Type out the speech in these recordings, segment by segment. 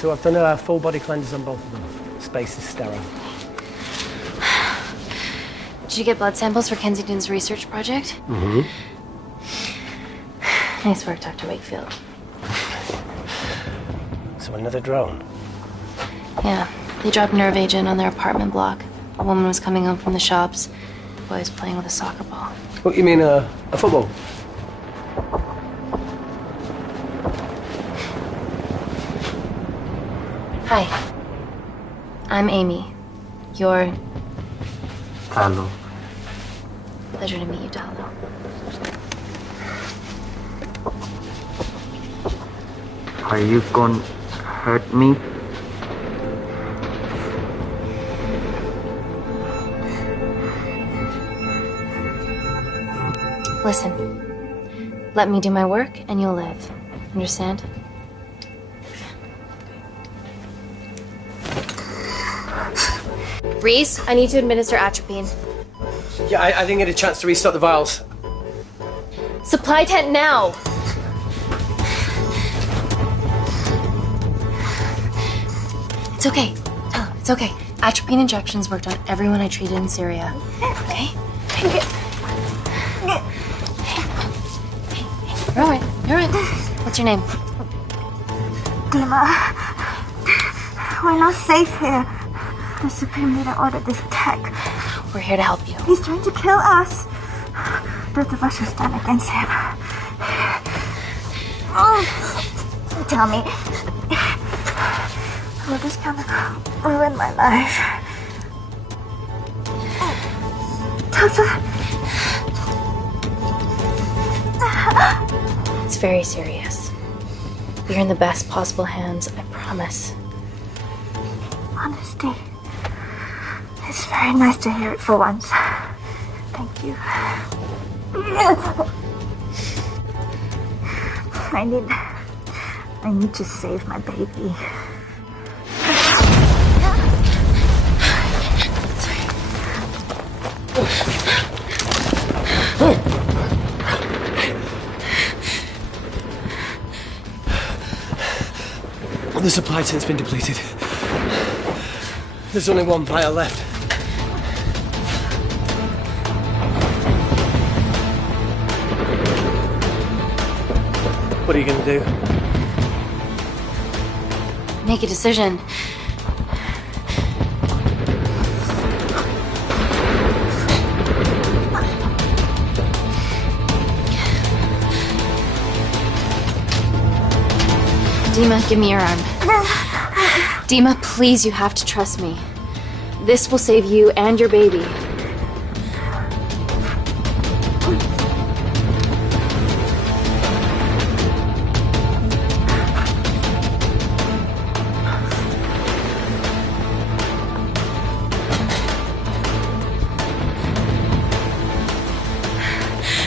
so I've done a full body cleanse on both of them. Space is sterile. Did you get blood samples for Kensington's research project? Mm-hmm. Nice work, Dr. Wakefield. So another drone? Yeah, they dropped nerve agent on their apartment block. A woman was coming home from the shops. The boy was playing with a soccer ball. What, you mean a football? Hi. I'm Amy. You're... Hello. Pleasure to meet you, Dalo. Are you gonna hurt me? Listen. Let me do my work and you'll live. Understand? Reese, I need to administer atropine. Yeah, I didn't get a chance to restock the vials. Supply tent now! It's okay. Tell him, it's okay. Atropine injections worked on everyone I treated in Syria. Okay? You're alright. You're alright. What's your name? Dima, we're not safe here. The Supreme Leader ordered this attack. We're here to help you. He's trying to kill us. Both of us will stand against him. Oh, tell me, will this gonna ruin my life? Doctor. It's very serious. You're in the best possible hands, I promise. Honesty. It's very nice to hear it for once. Thank you. I need to save my baby. The supply tent's been depleted. There's only one vial left. What are you gonna do? Make a decision. Dima, give me your arm. Dima, please, you have to trust me. This will save you and your baby.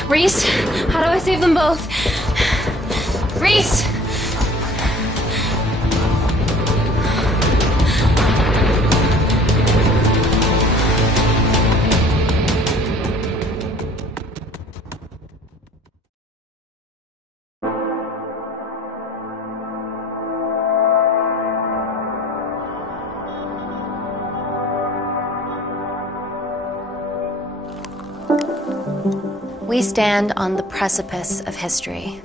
Reese, how do I save them both? Reese! We stand on the precipice of history.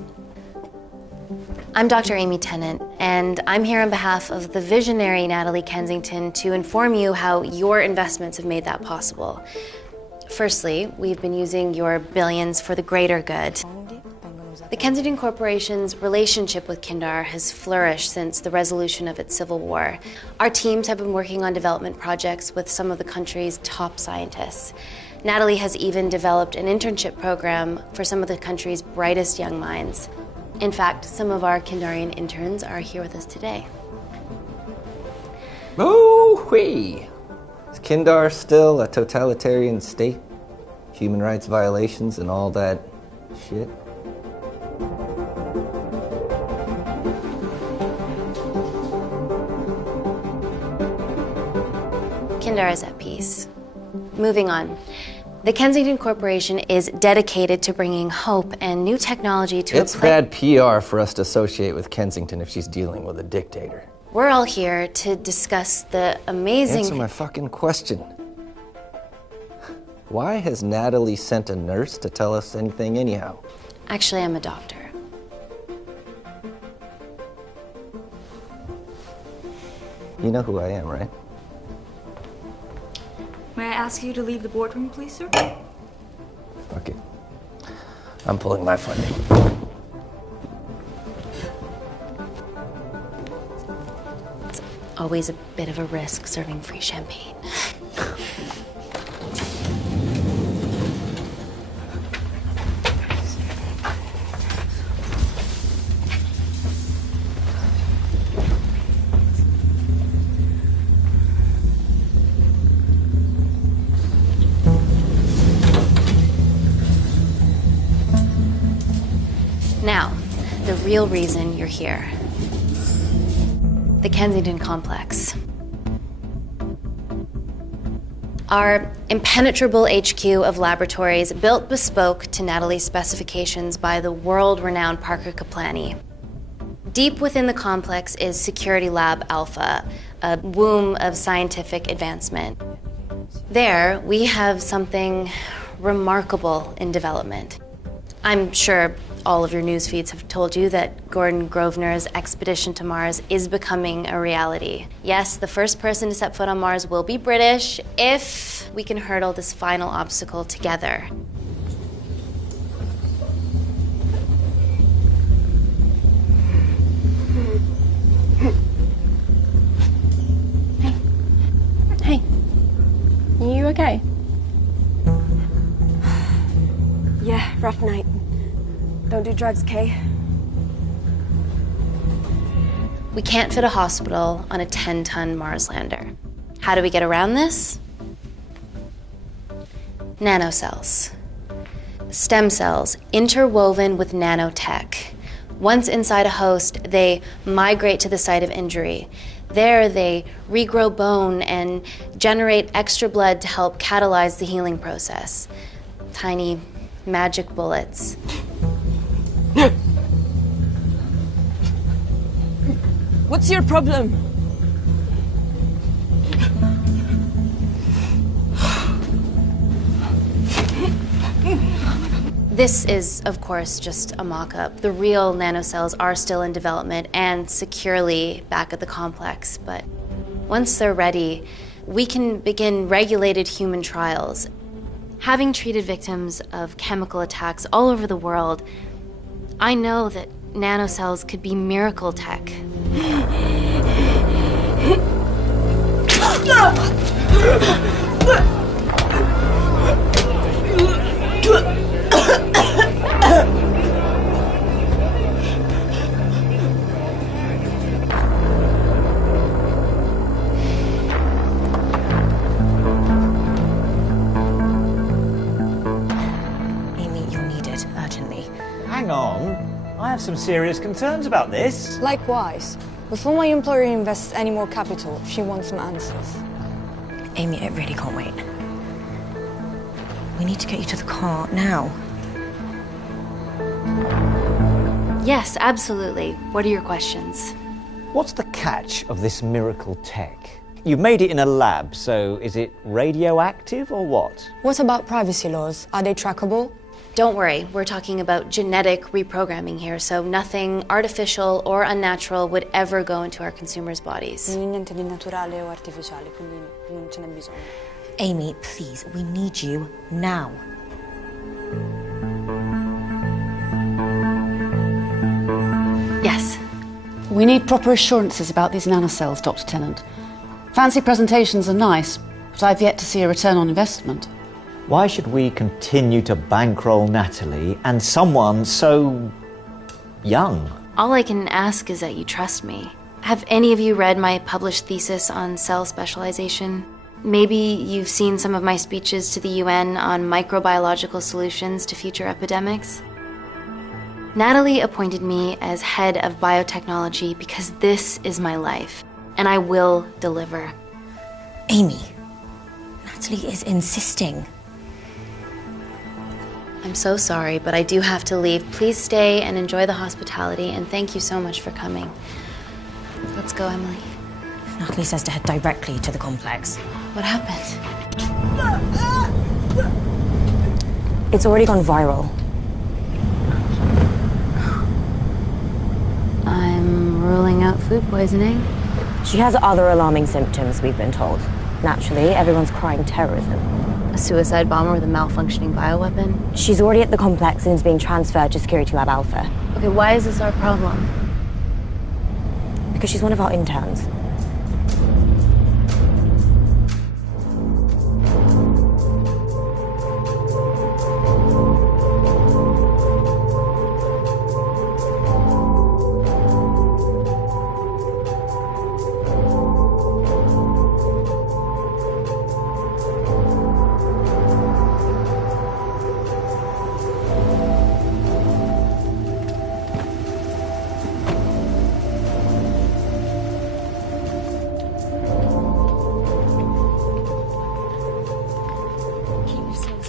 I'm Dr. Amy Tennant, and I'm here on behalf of the visionary Natalie Kensington to inform you how your investments have made that possible. Firstly, we've been using your billions for the greater good. The Kensington Corporation's relationship with Kindar has flourished since the resolution of its civil war. Our teams have been working on development projects with some of the country's top scientists. Natalie has even developed an internship program for some of the country's brightest young minds. In fact, some of our Kindarian interns are here with us today. Ooh-wee! Is Kindar still a totalitarian state? Human rights violations and all that shit? Kindar is at peace. Moving on. The Kensington Corporation is dedicated to bringing hope and new technology to It's bad PR for us to associate with Kensington if she's dealing with a dictator. We're all here to discuss the amazing... Answer my fucking question. Why has Natalie sent a nurse to tell us anything anyhow? Actually, I'm a doctor. You know who I am, right? May I ask you to leave the boardroom, please, sir? Okay. I'm pulling my funding. It's always a bit of a risk serving free champagne. Now, the real reason you're here. The Kensington Complex. Our impenetrable HQ of laboratories built bespoke to Natalie's specifications by the world-renowned Parker Kaplany. Deep within the complex is Security Lab Alpha, a womb of scientific advancement. There, we have something remarkable in development. I'm sure all of your news feeds have told you that Gordon Grosvenor's expedition to Mars is becoming a reality. Yes, the first person to set foot on Mars will be British if we can hurdle this final obstacle together. Hey. Are you okay? Yeah, rough night. Don't do drugs, Kay. We can't fit a hospital on a 10-ton Mars lander. How do we get around this? Nanocells. Stem cells interwoven with nanotech. Once inside a host, they migrate to the site of injury. There, they regrow bone and generate extra blood to help catalyze the healing process. Tiny magic bullets. What's your problem? This is, of course, just a mock-up. The real nanocells are still in development and securely back at the complex, but once they're ready, we can begin regulated human trials. Having treated victims of chemical attacks all over the world, I know that nanocells could be miracle tech. Amy, you're needed urgently. Hang on. I have some serious concerns about this. Likewise. Before my employer invests any more capital, she wants some answers. Amy, it really can't wait. We need to get you to the car now. Yes, absolutely. What are your questions? What's the catch of this miracle tech? You've made it in a lab, so is it radioactive or what? What about privacy laws? Are they trackable? Don't worry, we're talking about genetic reprogramming here, so nothing artificial or unnatural would ever go into our consumers' bodies. Niente di naturale o artificiale, quindi non ce n'è bisogno. Amy, please, we need you now. Yes. We need proper assurances about these nanocells, Dr. Tennant. Fancy presentations are nice, but I've yet to see a return on investment. Why should we continue to bankroll Natalie and someone so young? All I can ask is that you trust me. Have any of you read my published thesis on cell specialization? Maybe you've seen some of my speeches to the UN on microbiological solutions to future epidemics? Natalie appointed me as head of biotechnology because this is my life, and I will deliver. Amy, Natalie is insisting. I'm so sorry, but I do have to leave. Please stay and enjoy the hospitality, and thank you so much for coming. Let's go, Emily. Natalie says to head directly to the complex. What happened? It's already gone viral. I'm ruling out food poisoning. She has other alarming symptoms, we've been told. Naturally, everyone's crying terrorism. A suicide bomber with a malfunctioning bioweapon? She's already at the complex and is being transferred to Security Lab Alpha. Okay, why is this our problem? Because she's one of our interns.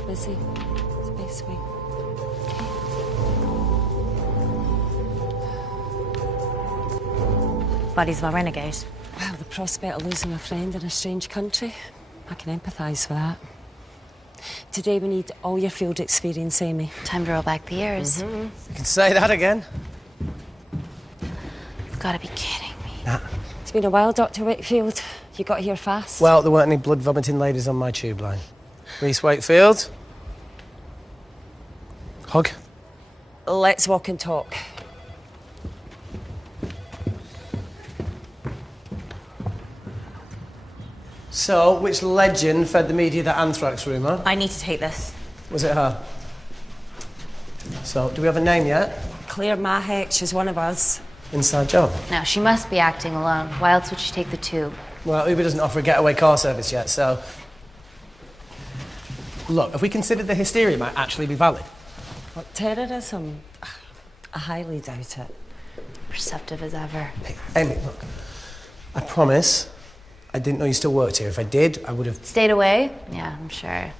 Busy. Space week. Bodies of our renegade. Well, the prospect of losing a friend in a strange country, I can empathise with that. Today we need all your field experience, Amy. Time to roll back the years. You can say that again. You've got to be kidding me. Nah. It's been a while, Dr. Wakefield. You got here fast. Well, there weren't any blood-vomiting ladies on my tube line. Reese Wakefield. Hug. Let's walk and talk. So, which legend fed the media that anthrax rumour? I need to take this. Was it her? So, do we have a name yet? Claire Mahek, she's one of us. Inside job. No, she must be acting alone. Why else would she take the tube? Well, Uber doesn't offer a getaway car service yet, so... Look, if we considered the hysteria might actually be valid. What, terrorism? I highly doubt it. Perceptive as ever. Hey, Amy, look. I promise I didn't know you still worked here. If I did, I would have... Stayed away? Yeah, I'm sure.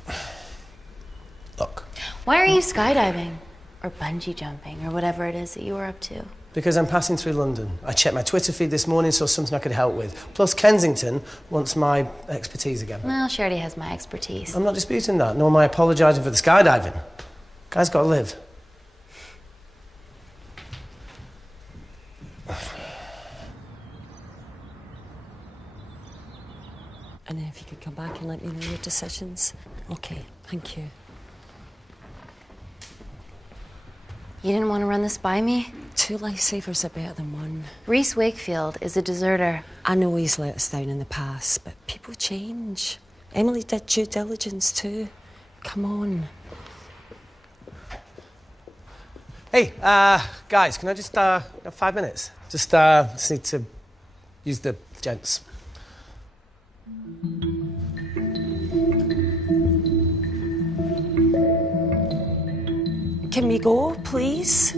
Look. Why are you skydiving? Or bungee jumping, or whatever it is that you were up to? Because I'm passing through London. I checked my Twitter feed this morning, saw something I could help with. Plus, Kensington wants my expertise again. Well, she already has my expertise. I'm not disputing that, nor am I apologising for the skydiving. Guy's got to live. And then if you could come back and let me know your decisions. Okay, thank you. You didn't want to run this by me? 2 lifesavers are better than 1. Reese Wakefield is a deserter. I know he's let us down in the past, but people change. Emily did due diligence too. Come on. Hey, guys, can I just, have 5 minutes? Just need to use the gents. Can we go, please?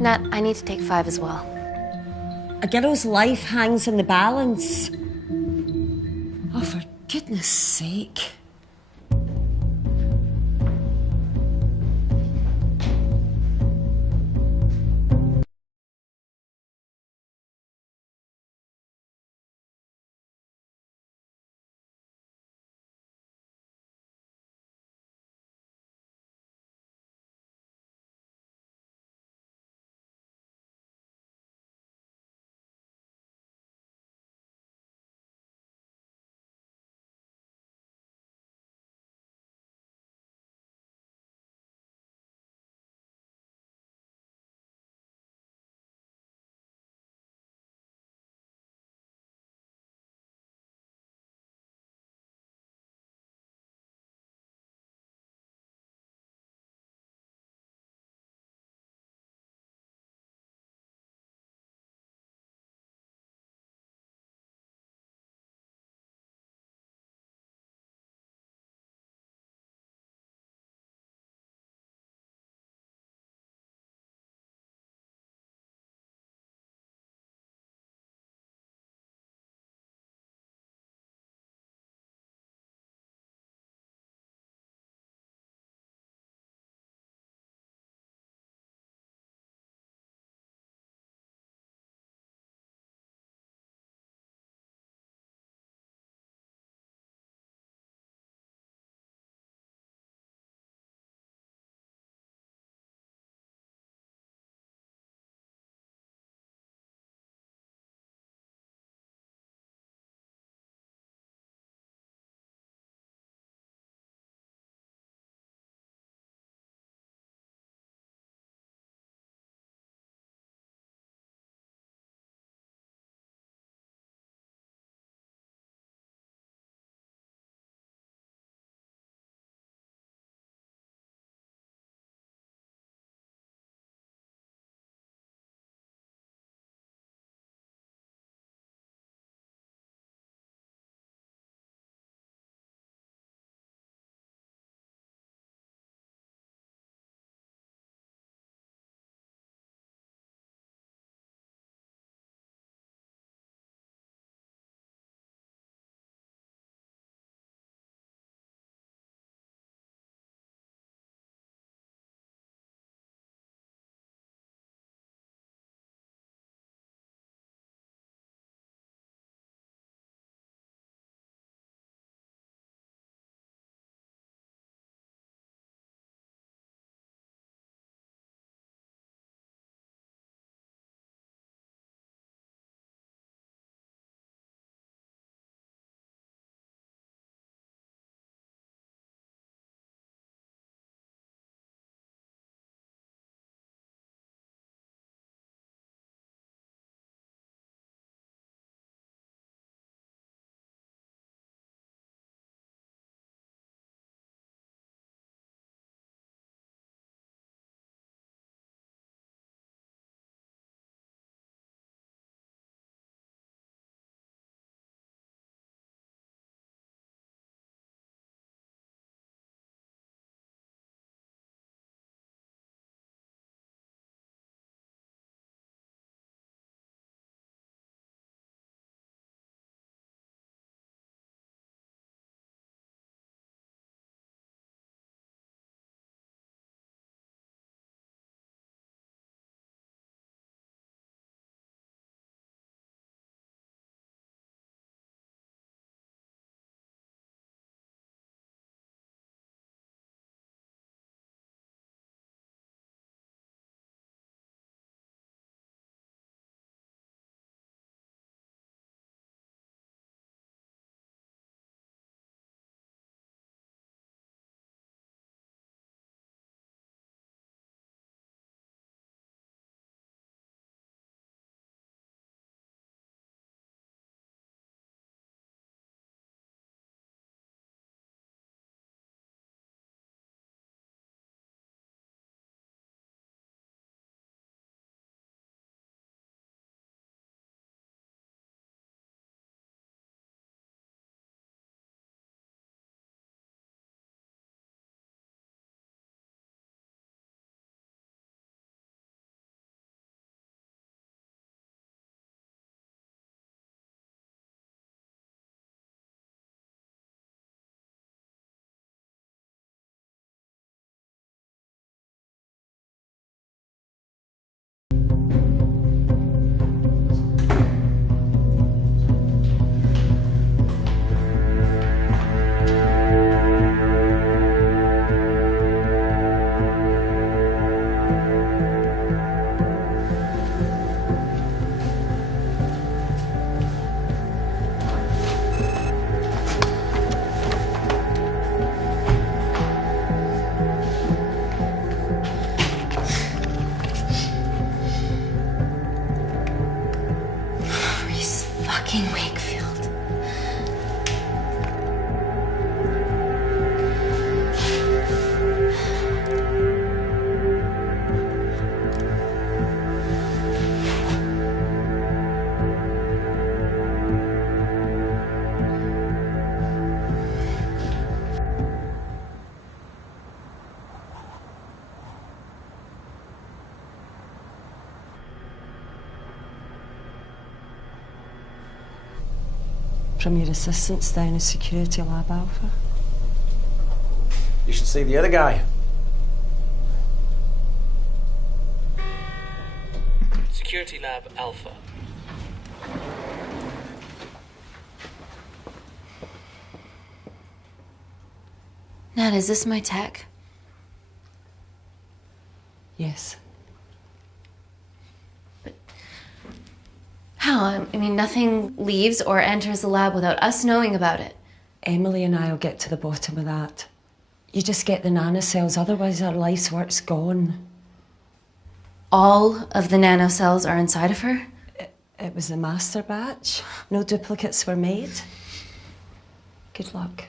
Nat, I need to take 5 as well. A girl's life hangs in the balance. Oh, for goodness sake. from your assistants down in Security Lab Alpha. You should see the other guy. Security Lab Alpha. Nat, is this my tech? Yes. How? I mean, nothing leaves or enters the lab without us knowing about it. Emily and I will get to the bottom of that. You just get the nanocells, otherwise our life's work's gone. All of the nanocells are inside of her? It was a master batch. No duplicates were made. Good luck.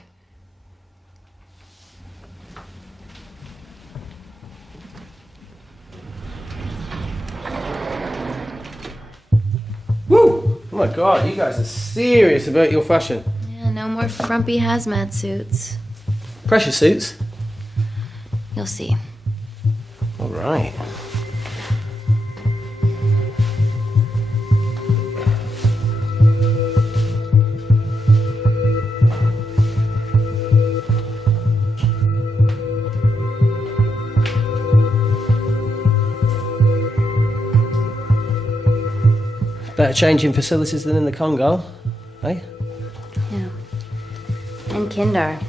Woo! Oh my God, you guys are serious about your fashion. Yeah, no more frumpy hazmat suits. Pressure suits? You'll see. All right. Better changing facilities than in the Congo, eh? Yeah. And Kindar.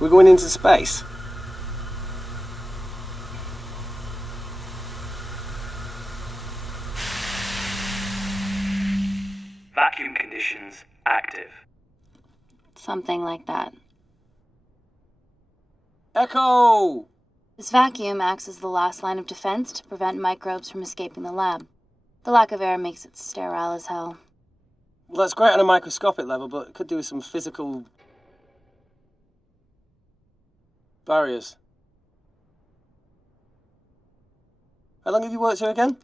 We're going into space. Vacuum conditions active. Something like that. Echo! This vacuum acts as the last line of defense to prevent microbes from escaping the lab. The lack of air makes it sterile as hell. Well, that's great on a microscopic level, but it could do with some physical barriers. How long have you worked here again?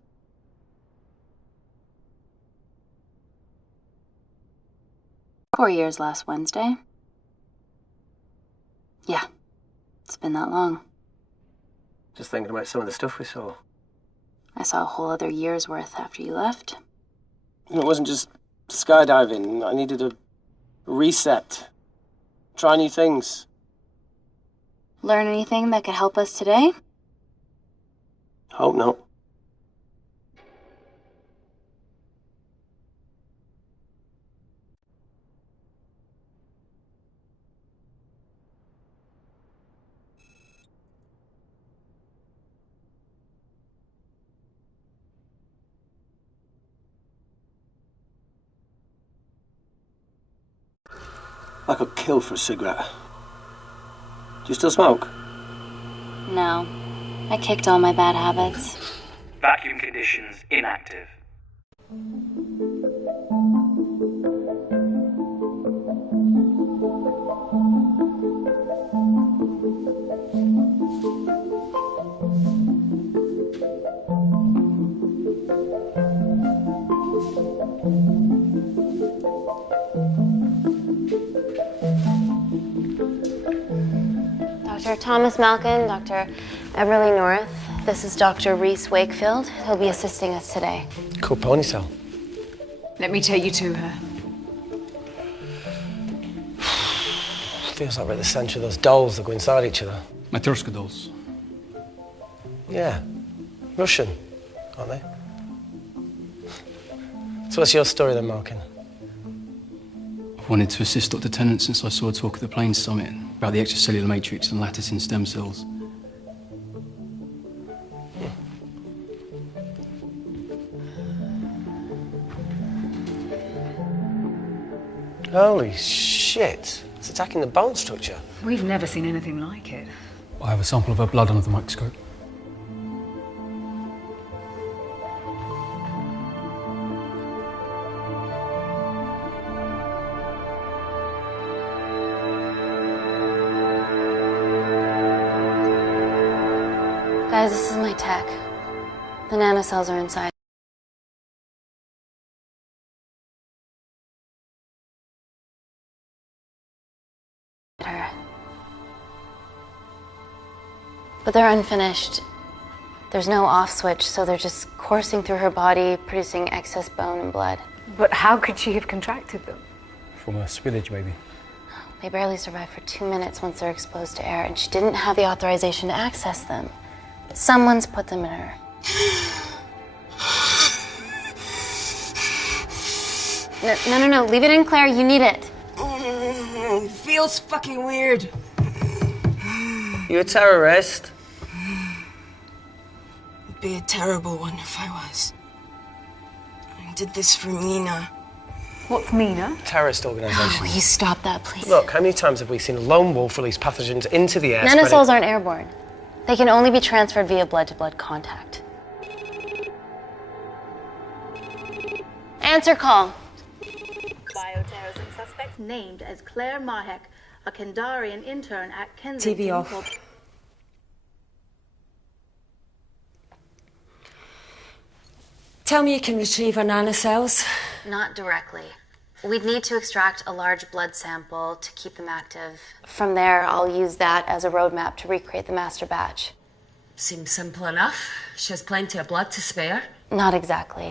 "4 years last Wednesday. Yeah, it's been that long. Just thinking about some of the stuff we saw. I saw a whole other year's worth after you left. It wasn't just skydiving. I needed a reset. Try new things. Learn anything that could help us today? Hope not. I could kill for a cigarette. Do you still smoke? No. I kicked all my bad habits. Vacuum conditions inactive. Dr. Thomas Malkin, Dr. Everly North. This is Dr. Reese Wakefield. He'll be assisting us today. Cool ponytail. Let me take you to her. Feels like we're at the centre of those dolls that go inside each other. Matryoshka dolls. Yeah. Russian, aren't they? So what's your story then, Malkin? I've wanted to assist Dr. Tennant since I saw a talk at the Plains Summit about the extracellular matrix and lattice in stem cells. Holy shit. It's attacking the bone structure. We've never seen anything like it. I have a sample of her blood under the microscope. Guys, this is my tech. The nanocells are inside her. But they're unfinished. There's no off switch, so they're just coursing through her body, producing excess bone and blood. But how could she have contracted them? From a spillage, maybe. They barely survive for 2 minutes once they're exposed to air, and she didn't have the authorization to access them. Someone's put them in her. No, leave it in, Claire. You need it. It feels fucking weird. You a terrorist? It'd be a terrible one if I was. I did this for Mina. What's Mina? Terrorist organisation. Oh, will you stop that, please? Look, how many times have we seen a lone wolf release pathogens into the air? Nanocells aren't airborne. They can only be transferred via blood-to-blood contact. Answer call. Bioterrorism suspect named as Claire Mahek, a Kandarian intern at Kensington. TV off. Tell me you can retrieve her nanocells. Not directly. We'd need to extract a large blood sample to keep them active. From there, I'll use that as a roadmap to recreate the master batch. Seems simple enough. She has plenty of blood to spare. Not exactly.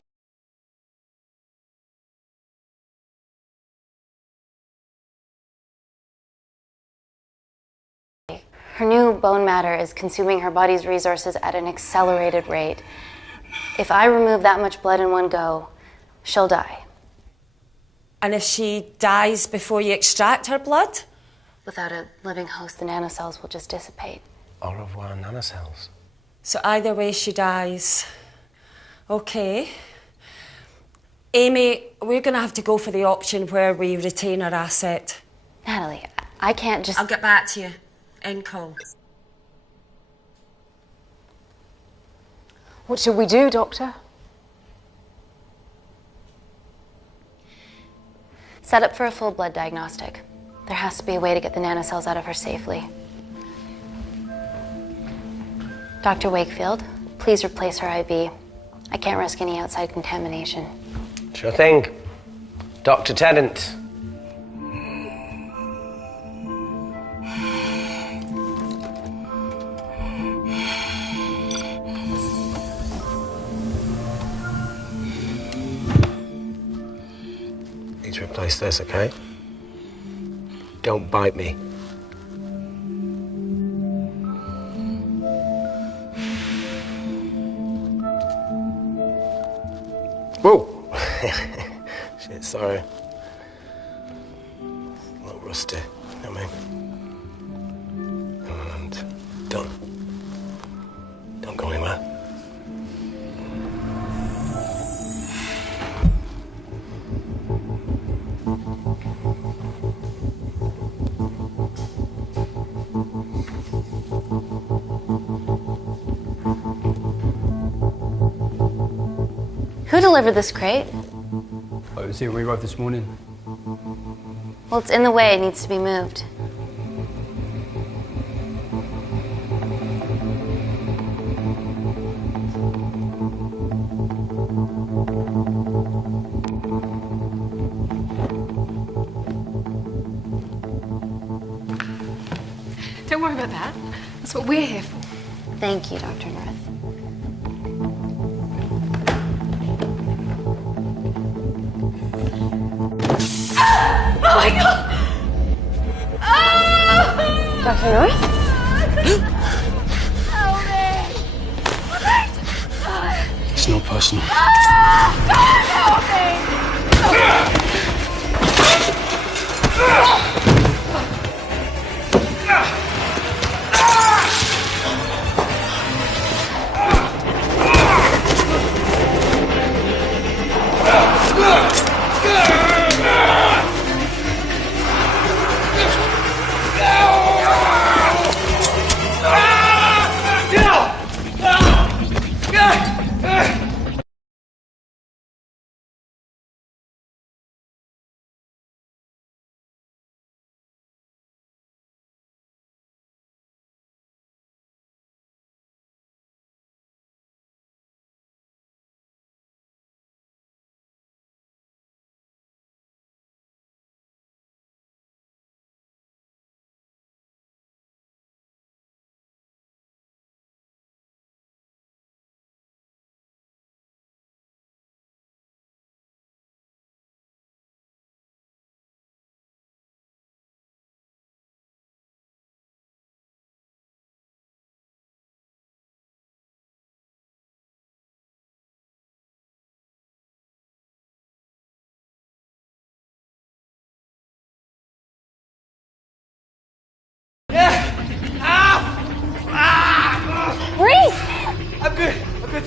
Her new bone matter is consuming her body's resources at an accelerated rate. If I remove that much blood in one go, she'll die. And if she dies before you extract her blood? Without a living host, the nanocells will just dissipate. Au revoir, nanocells. So either way she dies. Okay. Amy, we're going to have to go for the option where we retain our asset. Natalie, I can't just... I'll get back to you. End call. What should we do, Doctor? Set up for a full blood diagnostic. There has to be a way to get the nanocells out of her safely. Dr. Wakefield, please replace her IV. I can't risk any outside contamination. Sure thing. Dr. Tennant. Need to replace this, okay? Don't bite me. Whoa! Shit, sorry. A little rusty, you know what I mean? And don't go anywhere. Who delivered this crate? Oh, it was here when we arrived this morning. Well, it's in the way. It needs to be moved. Don't worry about that. That's what we're here for. Thank you, Dr. North. Oh my God! Dr. North? Help me! It's not personal. Help me!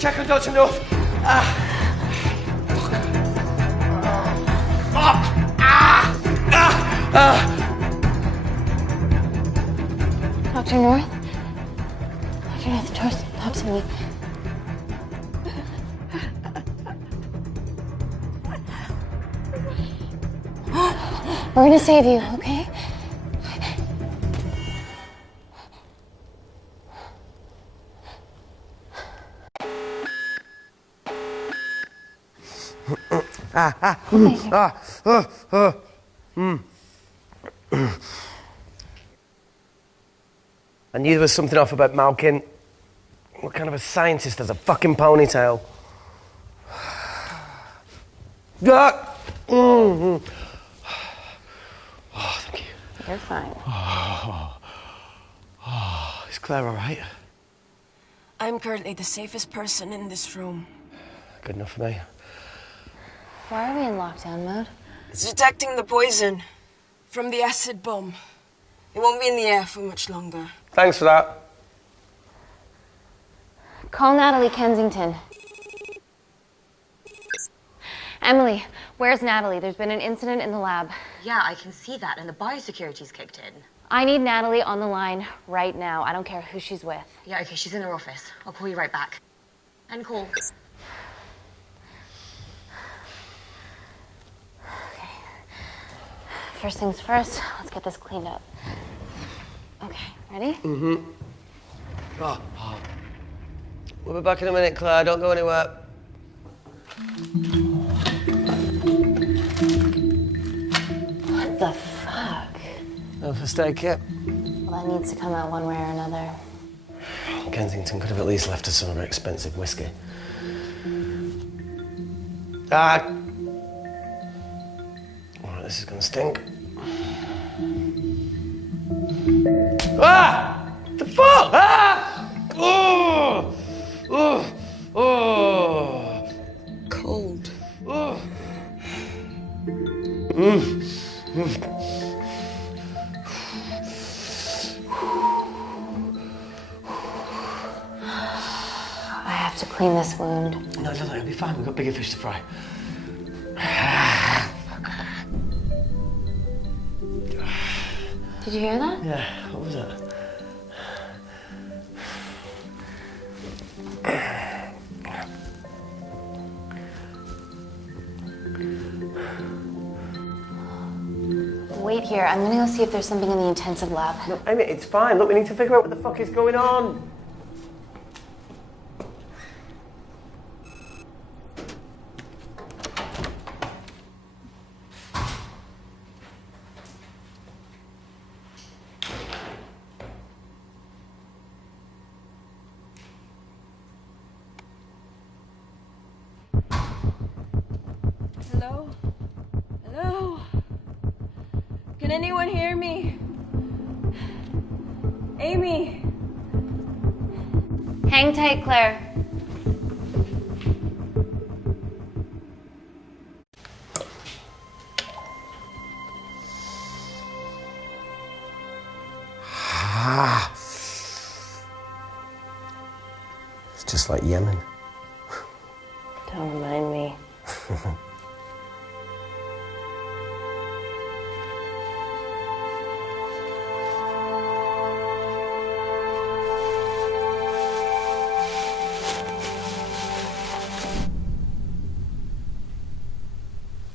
check on Dr. North. Dr. North? Dr. North, talk to me. We're gonna save you, okay? I knew there was something off about Malkin. What kind of a scientist has a fucking ponytail? Oh, thank you. You're fine. Is Claire all right? I'm currently the safest person in this room. Good enough for me. Why are we in lockdown mode? It's detecting the poison from the acid bomb. It won't be in the air for much longer. Thanks for that. Call Natalie Kensington. Emily, where's Natalie? There's been an incident in the lab. Yeah, I can see that, and the biosecurity's kicked in. I need Natalie on the line right now. I don't care who she's with. Yeah, okay, she's in her office. I'll call you right back. End call. Okay. First things first, let's get this cleaned up. Okay, ready? Mm-hmm. We'll be back in a minute, Claire. Don't go anywhere. What the fuck? No first aid kit. Well, that needs to come out one way or another. Kensington could have at least left us some of her expensive whiskey. Alright, this is gonna stink. Ah! The fuck? Ah! Oh! Oh! Oh! Cold. Oh! I have to clean this wound. No, it'll be fine. We've got bigger fish to fry. Did you hear that? Yeah, what was that? Wait here. I'm gonna go see if there's something in the intensive lab. No, Amy, it's fine. Look, we need to figure out what the fuck is going on. Hello? Hello? Can anyone hear me? Amy? Hang tight, Claire. It's just like Yemen. Don't remind me.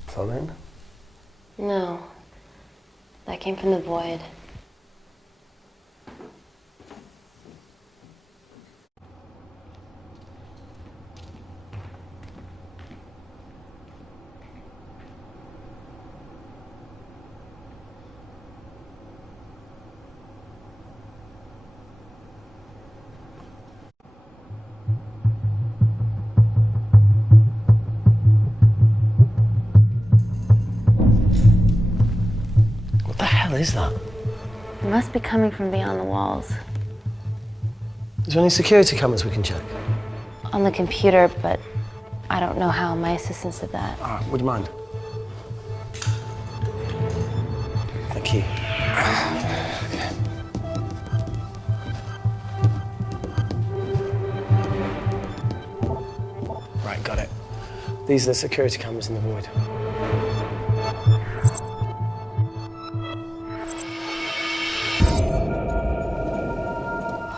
Phone? No. That came from the void. What the hell is that? It must be coming from beyond the walls. Is there any security cameras we can check? On the computer, but I don't know how. My assistant said that. All right, would you mind? Thank you. Right, got it. These are the security cameras in the void.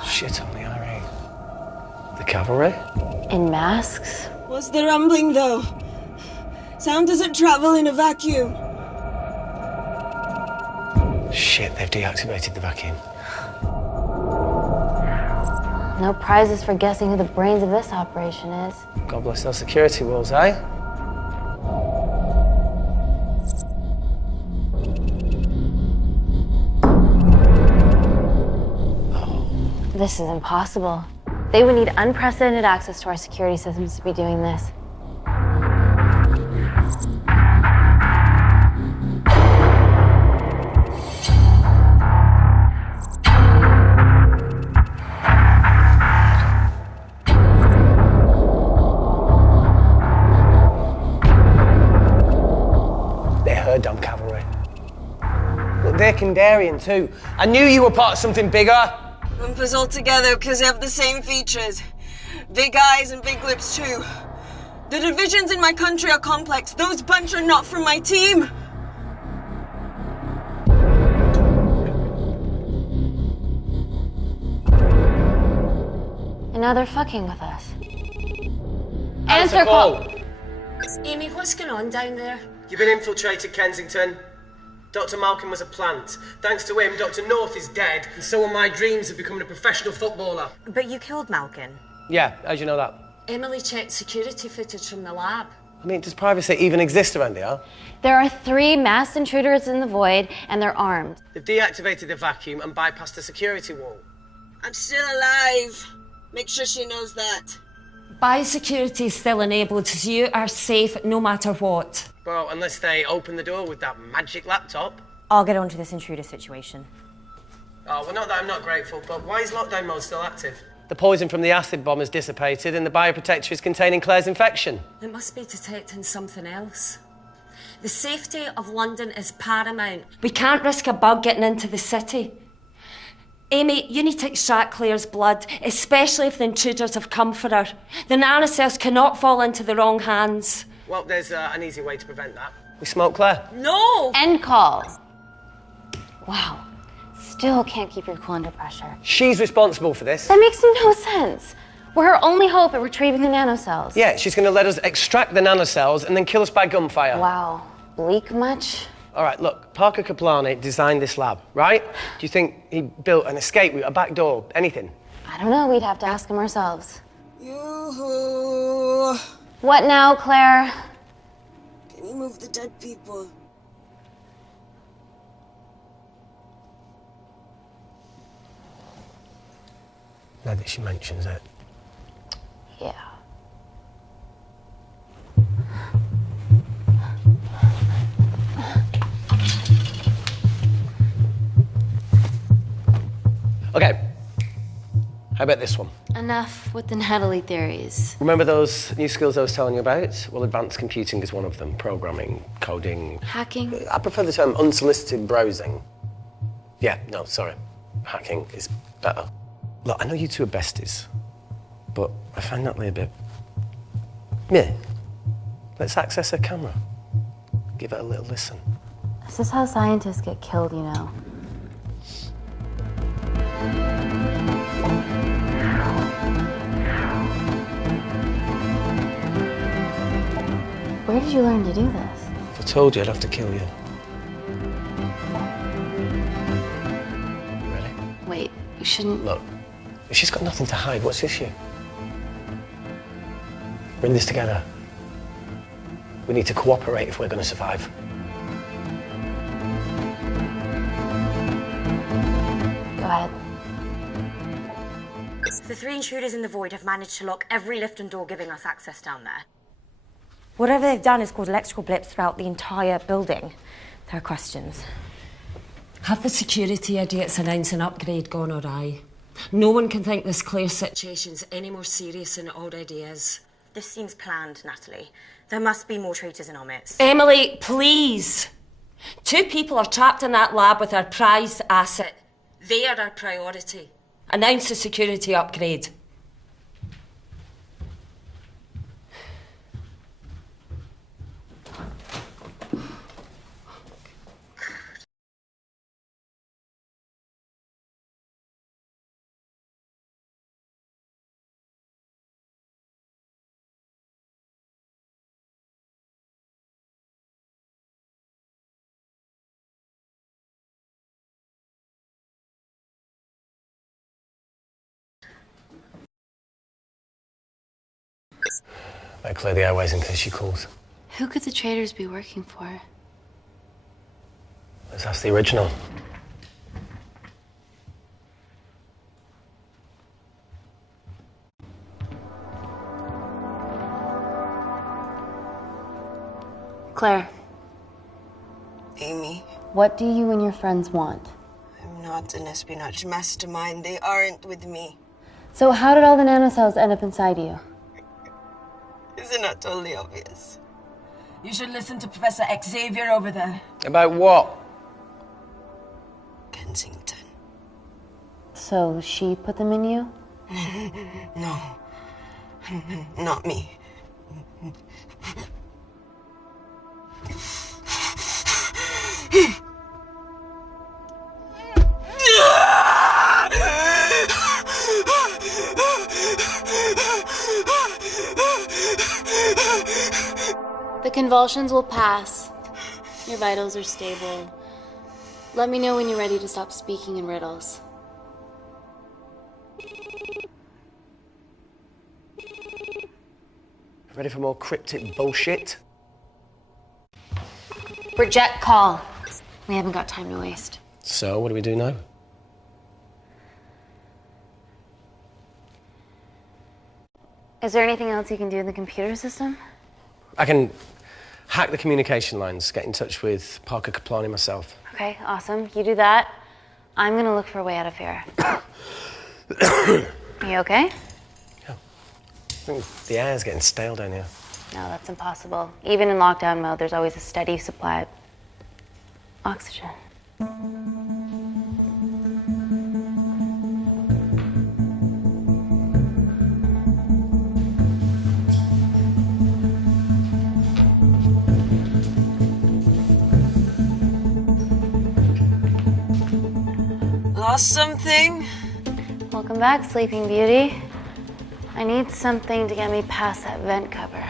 Shit on the IRA. The cavalry? In masks? What's the rumbling, though? Sound doesn't travel in a vacuum. Shit, they've deactivated the vacuum. No prizes for guessing who the brains of this operation is. God bless those security walls, eh? This is impossible. They would need unprecedented access to our security systems to be doing this. Damn cavalry. Look, they're Kandarian too. I knew you were part of something bigger. Lump us all together because they have the same features. Big eyes and big lips too. The divisions in my country are complex. Those bunch are not from my team. And now they're fucking with us. Answer call. Amy, what's going on down there? You've been infiltrated, Kensington. Dr. Malcolm was a plant. Thanks to him, Dr. North is dead, and so are my dreams of becoming a professional footballer. But you killed Malcolm. Yeah, how'd you know that? Emily checked security footage from the lab. I mean, does privacy even exist around here? There are 3 masked intruders in the void, and they're armed. They've deactivated the vacuum and bypassed the security wall. I'm still alive. Make sure she knows that. Biosecurity is still enabled, so you are safe no matter what. Well, unless they open the door with that magic laptop. I'll get onto this intruder situation. Oh, well, not that I'm not grateful, but why is lockdown mode still active? The poison from the acid bomb has dissipated and the bioprotector is containing Claire's infection. It must be detecting something else. The safety of London is paramount. We can't risk a bug getting into the city. Amy, you need to extract Claire's blood, especially if the intruders have come for her. The nanocells cannot fall into the wrong hands. Well, there's an easy way to prevent that. We smoke Claire. No! End call. Wow. Still can't keep your cool under pressure. She's responsible for this. That makes no sense. We're her only hope at retrieving the nanocells. Yeah, she's going to let us extract the nanocells and then kill us by gunfire. Wow. Bleak much? All right, look, Parker Kaplani designed this lab, right? Do you think he built an escape route, a back door, anything? I don't know. We'd have to ask him ourselves. Yoo-hoo. What now, Claire? Can you move the dead people? Now that she mentions it. Yeah. Okay. How about this one? Enough with the Natalie theories. Remember those new skills I was telling you about? Well, advanced computing is one of them. Programming, coding. Hacking? I prefer the term unsolicited browsing. Yeah, no, sorry. Hacking is better. Look, I know you two are besties, but I find Natalie a bit... Yeah. Let's access her camera. Give it a little listen. This is how scientists get killed, you know. Where did you learn to do this? If I told you, I'd have to kill you. You ready? Wait, you shouldn't... Look, if she's got nothing to hide, what's the issue? We're in this together. We need to cooperate if we're going to survive. Go ahead. The 3 intruders in the void have managed to lock every lift and door giving us access down there. Whatever they've done has caused electrical blips throughout the entire building. There are questions. Have the security idiots announced an upgrade gone awry? No one can think this Claire situation's any more serious than it already is. This seems planned, Natalie. There must be more traitors in our midst. Emily, please! 2 people are trapped in that lab with our prized asset. They are our priority. Announce the security upgrade. Better clear the airways in case she calls. Who could the traitors be working for? Let's ask the original. Claire, Amy, what do you and your friends want? I'm not an espionage mastermind. They aren't with me. So how did all the nanocells end up inside you? Isn't that totally obvious? You should listen to Professor Xavier over there. About what? Kensington. So she put them in you? No. Not me. The convulsions will pass. Your vitals are stable. Let me know when you're ready to stop speaking in riddles. Ready for more cryptic bullshit? Reject call. We haven't got time to waste. So, what do we do now? Is there anything else you can do in the computer system? I can hack the communication lines, get in touch with Parker Kaplani myself. Okay, awesome. You do that. I'm gonna look for a way out of here. You okay? I think the air's getting stale down here. No, that's impossible. Even in lockdown mode, there's always a steady supply of oxygen. Lost something? Welcome back, Sleeping Beauty. I need something to get me past that vent cover.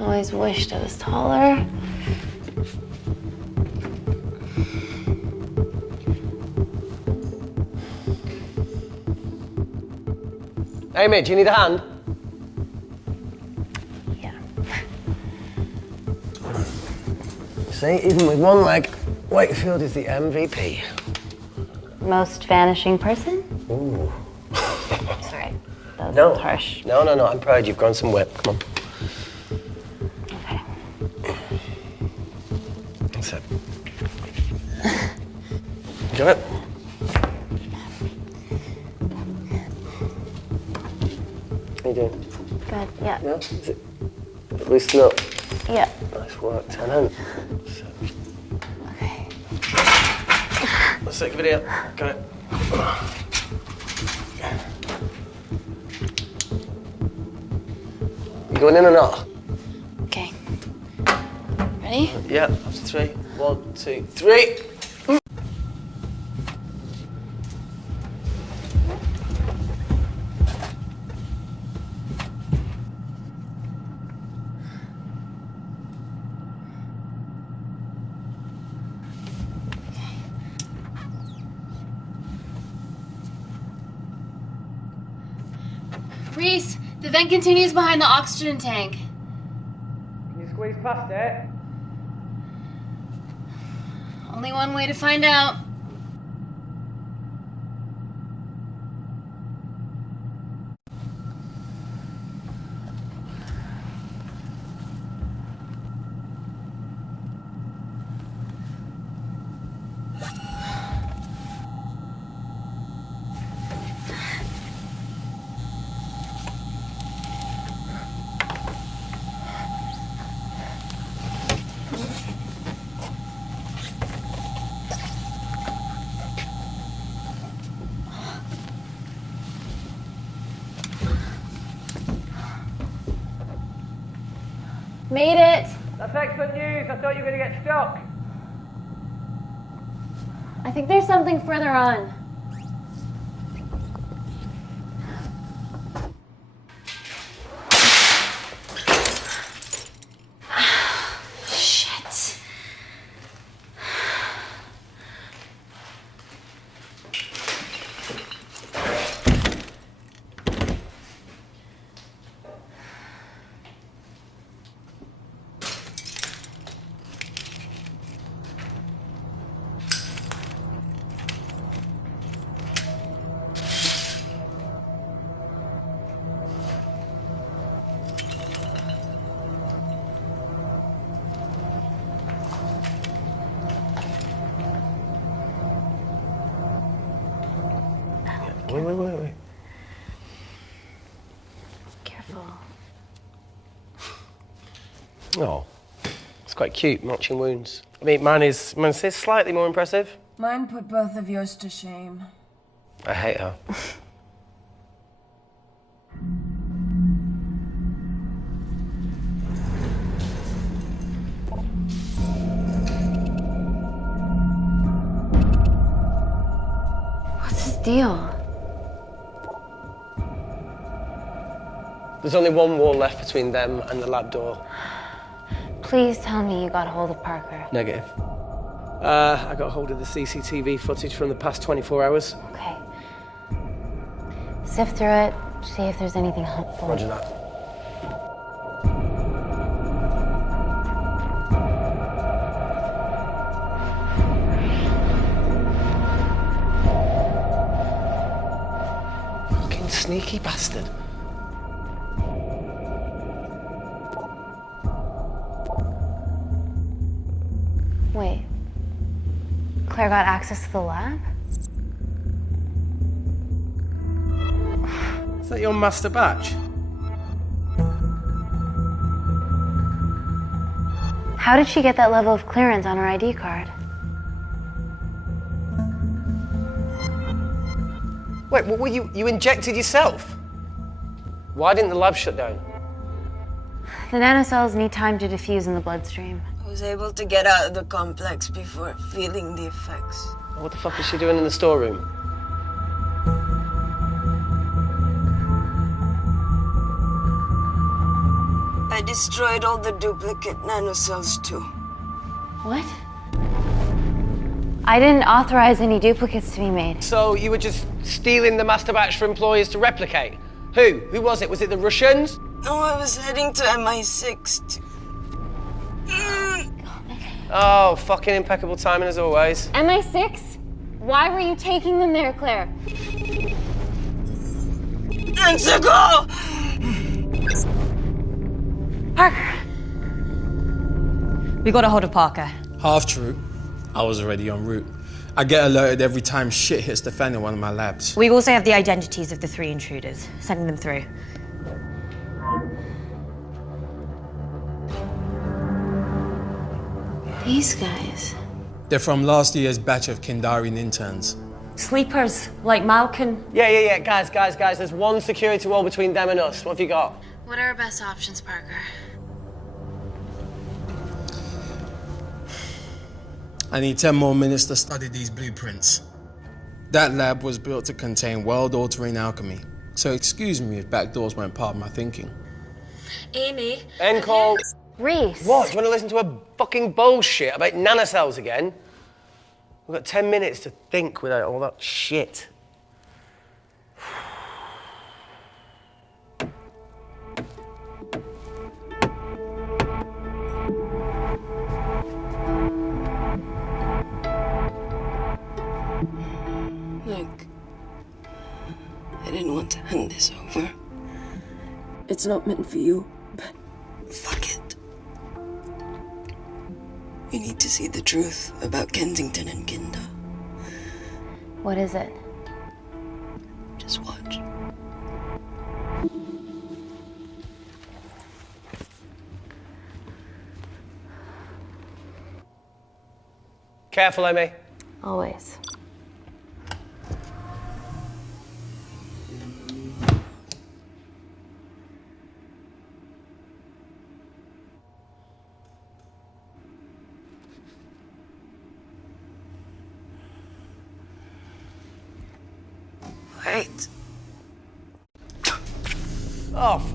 Always wished I was taller. Amy, do you need a hand? Yeah. See, even with one leg, Wakefield is the MVP. Most vanishing person? Ooh. Sorry, that No. was harsh. No, I'm proud. You've grown some whip. Come on. Okay. That's it. Do it. How you doing? Good, yeah. Yeah? Is it loosen up? Yeah. Nice work, Tenant. So. Okay. Let's take a video. Got it. You going in or not? Okay. Ready? Yeah, up to 3. 1, 2, 3. Reese, the vent continues behind the oxygen tank. Can you squeeze past it? Only one way to find out. Made it! That's excellent news. I thought you were going to get stuck. I think there's something further on. Shit. Wait. Careful. Oh, it's quite cute, matching wounds. I mean, mine's slightly more impressive. Mine put both of yours to shame. I hate her. What's his deal? There's only one wall left between them and the lab door. Please tell me you got hold of Parker. Negative. I got hold of the CCTV footage from the past 24 hours. Okay. Sift through it, see if there's anything helpful. Roger that. Fucking sneaky bastard. Wait. Claire got access to the lab? Is that your master batch? How did she get that level of clearance on her ID card? Wait, what were you injected yourself? Why didn't the lab shut down? The nanocells need time to diffuse in the bloodstream. I was able to get out of the complex before feeling the effects. What the fuck is she doing in the storeroom? I destroyed all the duplicate nanocells too. What? I didn't authorize any duplicates to be made. So you were just stealing the master batch for employers to replicate? Who? Who was it? Was it the Russians? No, I was heading to MI6 Oh, fucking impeccable timing as always. MI6? Why were you taking them there, Claire? Answer, go! Parker! We got a hold of Parker. Half true. I was already en route. I get alerted every time shit hits the fan in one of my labs. We also have the identities of the 3 intruders. Sending them through. These guys. They're from last year's batch of Kindarian interns. Sleepers, like Malkin. Yeah. Guys. There's one security wall between them and us. What have you got? What are our best options, Parker? I need 10 more minutes to study these blueprints. That lab was built to contain world-altering alchemy. So excuse me if backdoors weren't part of my thinking. Amy. End call. Reese. What? Do you want to listen to a fucking bullshit about nanocells again? We've got 10 minutes to think without all that shit. Look, I didn't want to hand this over. It's not meant for you, but fuck it. You need to see the truth about Kensington and Kinda. What is it? Just watch. Careful, Amy. Always. Great. Oh.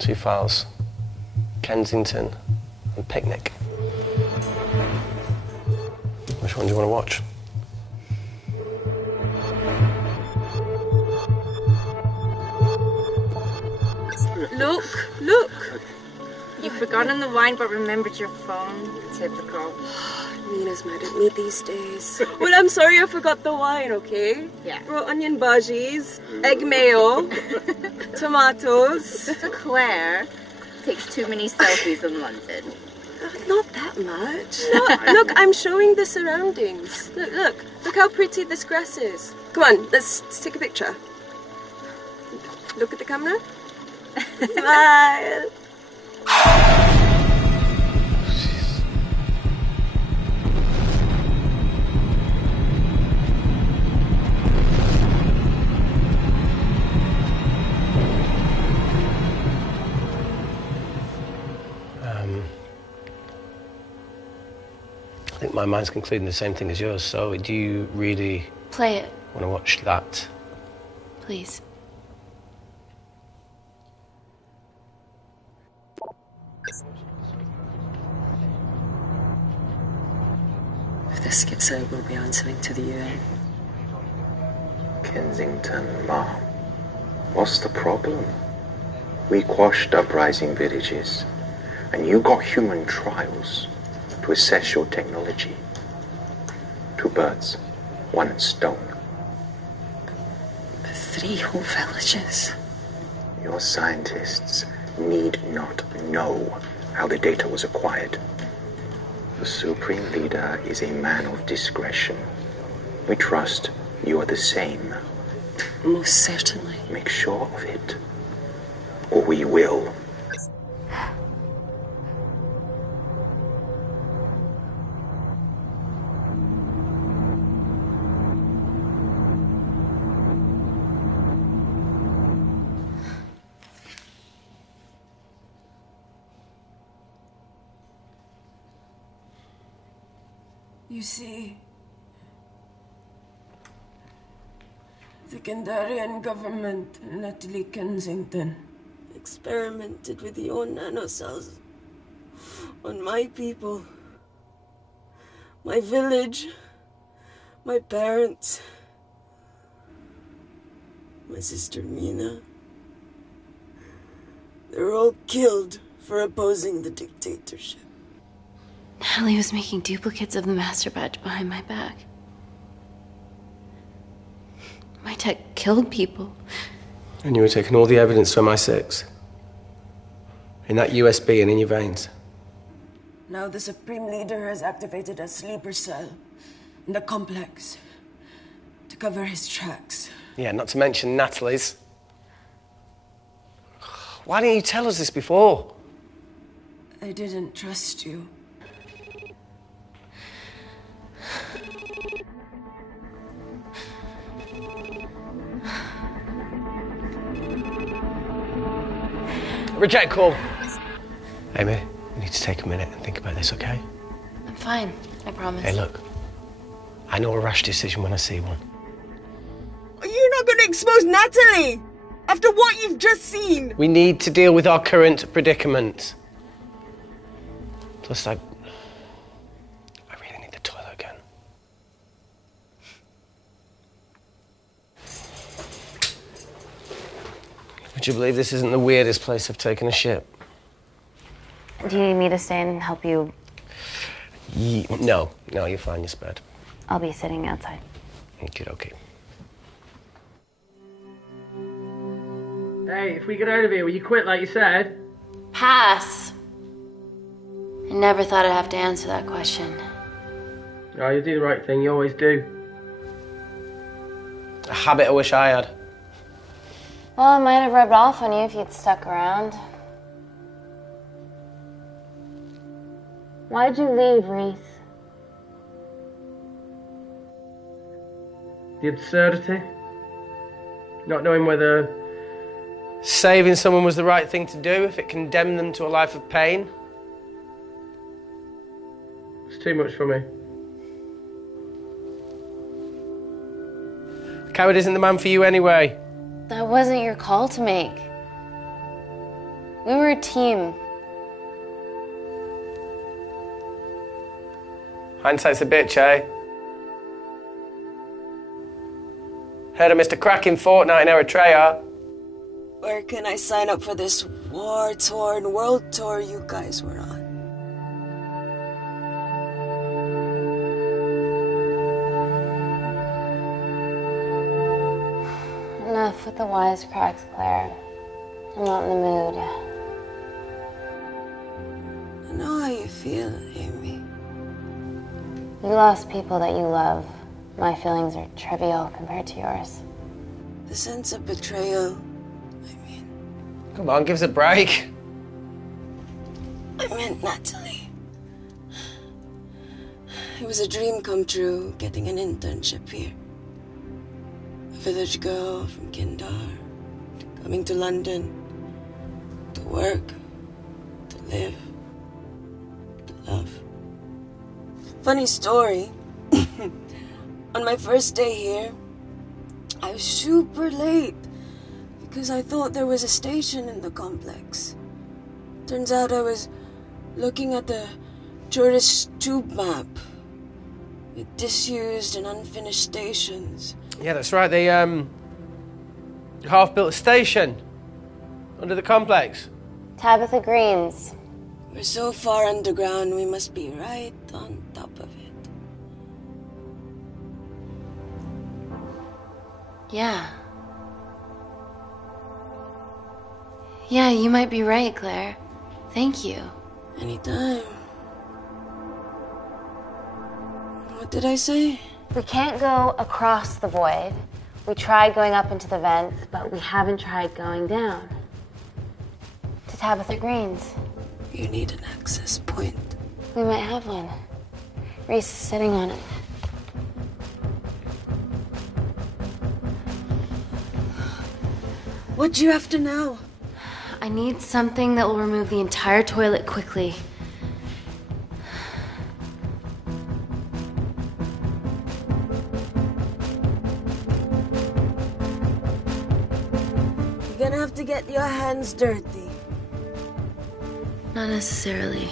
Two files. Kensington and Picnic. Which one do you want to watch? Look! You've forgotten the wine but remembered your phone. Typical. Mina's mad at me these days. Well, I'm sorry I forgot the wine, okay? Yeah. Raw onion bhajis, egg mayo, tomatoes. Claire takes too many selfies in London. Not that much. Look, I'm showing the surroundings. Look how pretty this grass is. Come on, let's take a picture. Look at the camera. Smile. I think my mind's concluding the same thing as yours, so do you really Play it, want to watch that? please. If this gets out, we'll be answering to the UN. Kensington, Ma. What's the problem? We quashed uprising villages, and you got human trials to assess your technology. 2 birds, 1 stone. But 3 whole villages. Your scientists need not know how the data was acquired. The Supreme Leader is a man of discretion. We trust you are the same. Most certainly. Make sure of it, or we will. You see, the Kandarian government and Natalie Kensington experimented with your nanocells on my people, my village, my parents, my sister Mina. They were all killed for opposing the dictatorship. Natalie was making duplicates of the master badge behind my back. My tech killed people. And you were taking all the evidence from MI6? In that USB and in your veins? Now the Supreme Leader has activated a sleeper cell in the complex to cover his tracks. Yeah, not to mention Natalie's. Why didn't you tell us this before? I didn't trust you. Reject call. Amy, we need to take a minute and think about this, okay? I'm fine, I promise. Hey, look. I know a rash decision when I see one. You're not gonna to expose Natalie? After what you've just seen? We need to deal with our current predicament. Plus, I really need the toilet again. Would you believe this isn't the weirdest place I've taken a shit? Do you need me to stay and help you? No, you're fine, you're spared. I'll be sitting outside. Okay. Hey, if we get out of here, will you quit like you said? Pass. I never thought I'd have to answer that question. Oh, you do the right thing, you always do. A habit I wish I had. Well, it might have rubbed off on you if you'd stuck around. Why'd you leave, Reese? The absurdity. Not knowing whether saving someone was the right thing to do if it condemned them to a life of pain. It's too much for me. A coward isn't the man for you anyway. That wasn't your call to make. We were a team. Hindsight's a bitch, eh? Heard of Mr. Cracking Fortnite in Eritrea. Where can I sign up for this war-torn world tour you guys were on? Enough with the wisecracks, Claire. I'm not in the mood. I know how you feel, Amy. You lost people that you love. My feelings are trivial compared to yours. The sense of betrayal. Come on, give us a break. I meant Natalie. It was a dream come true, getting an internship here. A village girl from Kindar, coming to London, to work, to live, to love. Funny story. On my first day here, I was super late because I thought there was a station in the complex. Turns out I was looking at the tourist tube map with disused and unfinished stations. Yeah, that's right. They half-built station under the complex. Tabitha Greens. We're so far underground, we must be right on top of it. Yeah. Yeah, you might be right, Claire. Thank you. Anytime. What did I say? We can't go across the void. We tried going up into the vents, but we haven't tried going down. To Tabitha Greens. You need an access point. We might have one. Reese is sitting on it. What do you have to know? I need something that will remove the entire toilet quickly. You're gonna have to get your hands dirty. Not necessarily.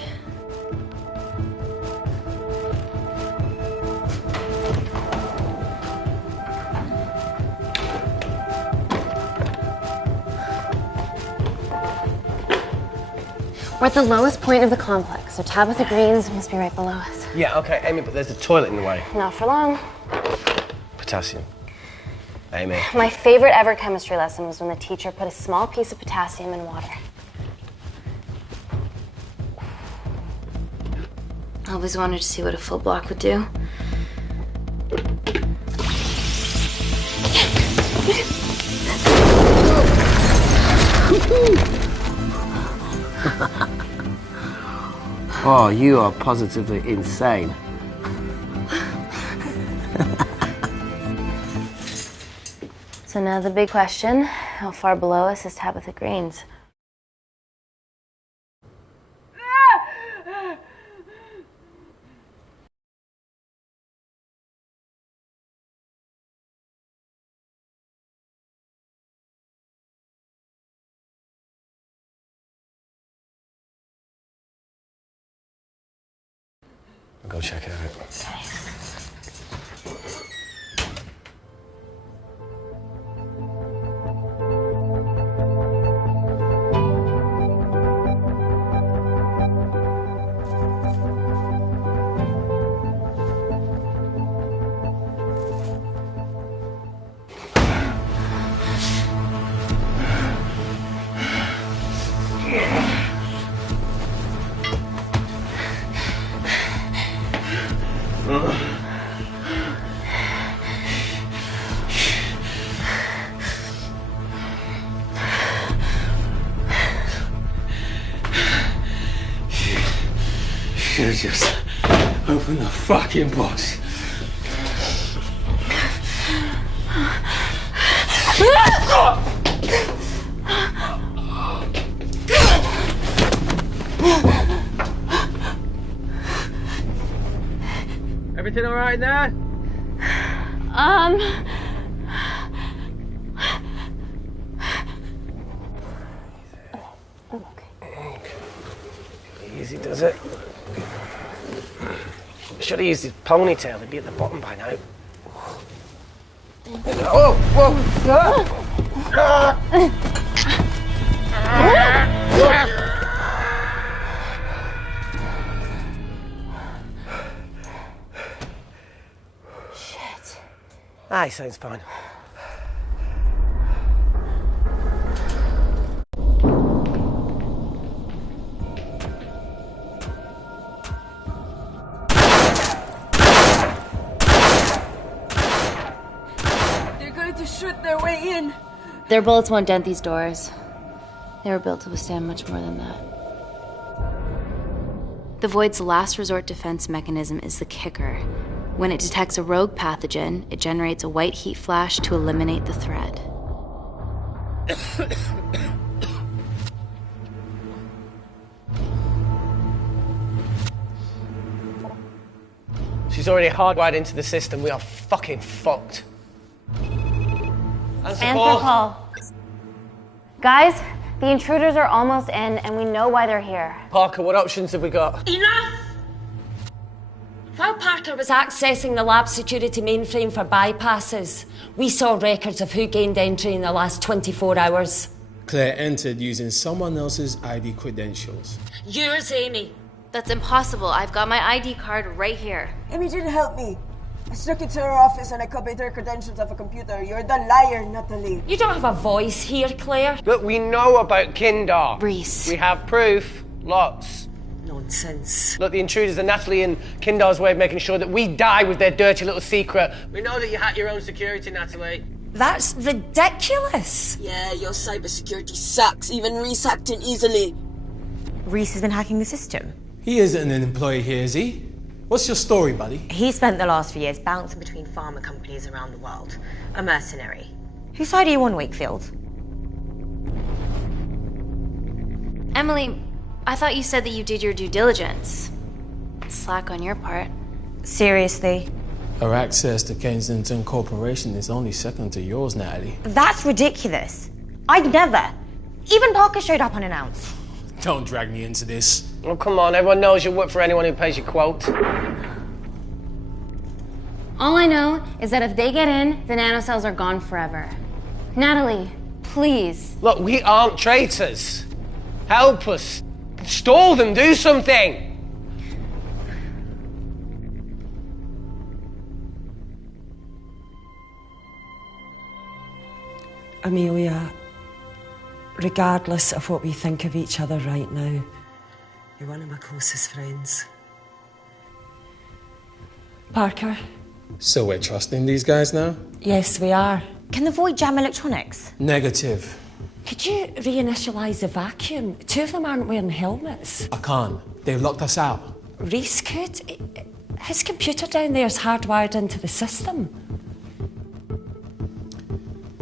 We're at the lowest point of the complex, so Tabitha Greens must be right below us. Yeah, okay, Amy, but there's a toilet in the way. Not for long. Potassium. Amy. My favorite ever chemistry lesson was when the teacher put a small piece of potassium in water. I always wanted to see what a full block would do. Oh, you are positively insane. So now the big question, how far below us is Tabitha Greens? I'll go check it out. Should've just opened the fucking box. Everything all right there? Easy does it. Should have used his ponytail, he'd be at the bottom by now. Oh, Shit. Ah, he sounds fine. To shoot their way in. Their bullets won't dent these doors. They were built to withstand much more than that. The Void's last resort defense mechanism is the kicker. When it detects a rogue pathogen, it generates a white heat flash to eliminate the threat. She's already hardwired into the system. We are fucking fucked. Answer call. Guys, the intruders are almost in, and we know why they're here. Parker, what options have we got? Enough! While Parker was accessing the lab security mainframe for bypasses, we saw records of who gained entry in the last 24 hours. Claire entered using someone else's ID credentials. Yours, Amy. That's impossible. I've got my ID card right here. Amy didn't help me. I snuck into her office and I copied her credentials off a computer. You're the liar, Natalie. You don't have a voice here, Claire. Look, we know about Kindar. Reese. We have proof. Lots. Nonsense. Look, the intruders are Natalie and Kindar's way of making sure that we die with their dirty little secret. We know that you hack your own security, Natalie. That's ridiculous. Yeah, your cybersecurity sucks. Even Reese hacked in easily. Reese has been hacking the system. He isn't an employee here, is he? What's your story, buddy? He spent the last few years bouncing between pharma companies around the world. A mercenary. Whose side are you on, Wakefield? Emily, I thought you said that you did your due diligence. Slack on your part. Seriously? Our access to Kensington Corporation is only second to yours, Natalie. That's ridiculous. I'd never. Even Parker showed up unannounced. Don't drag me into this. Oh, come on. Everyone knows you work for anyone who pays your quote. All I know is that if they get in, the nanocells are gone forever. Natalie, please. Look, we aren't traitors. Help us. Stall them. Do something. Amelia, regardless of what we think of each other right now, you're one of my closest friends. Parker? So we're trusting these guys now? Yes, we are. Can the Void jam electronics? Negative. Could you reinitialize the vacuum? Two of them aren't wearing helmets. I can't. They've locked us out. Reese could. His computer down there is hardwired into the system.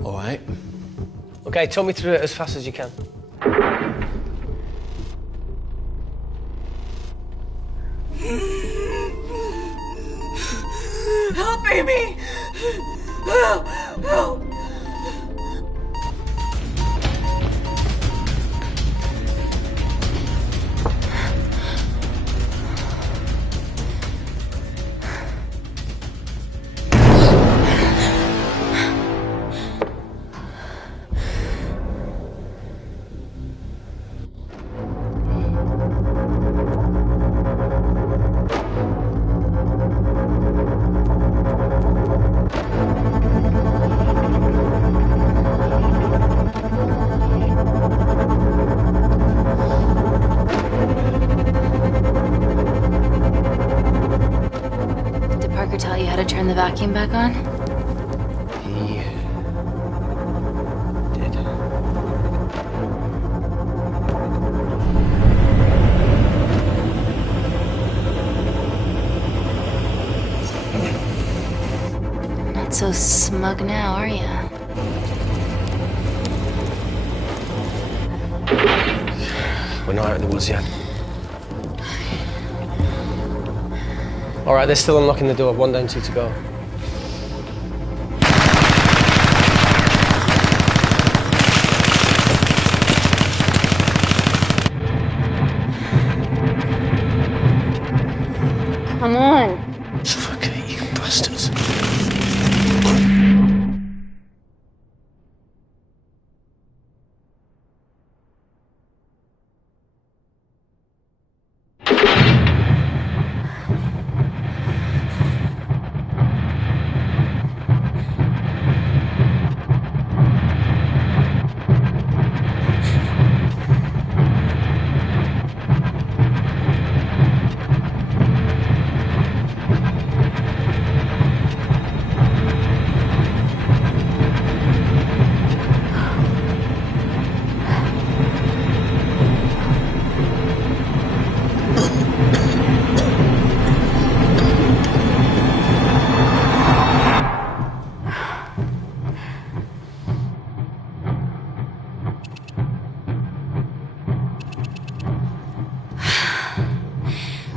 All right. Okay, talk me through it as fast as you can. Help, Amy! Help! Help! vacuum back on? He did. Not so smug now, are you? We're not out of the woods yet. All right, they're still unlocking the door. 1 down, 2 to go. Come on. Fucking you bastards.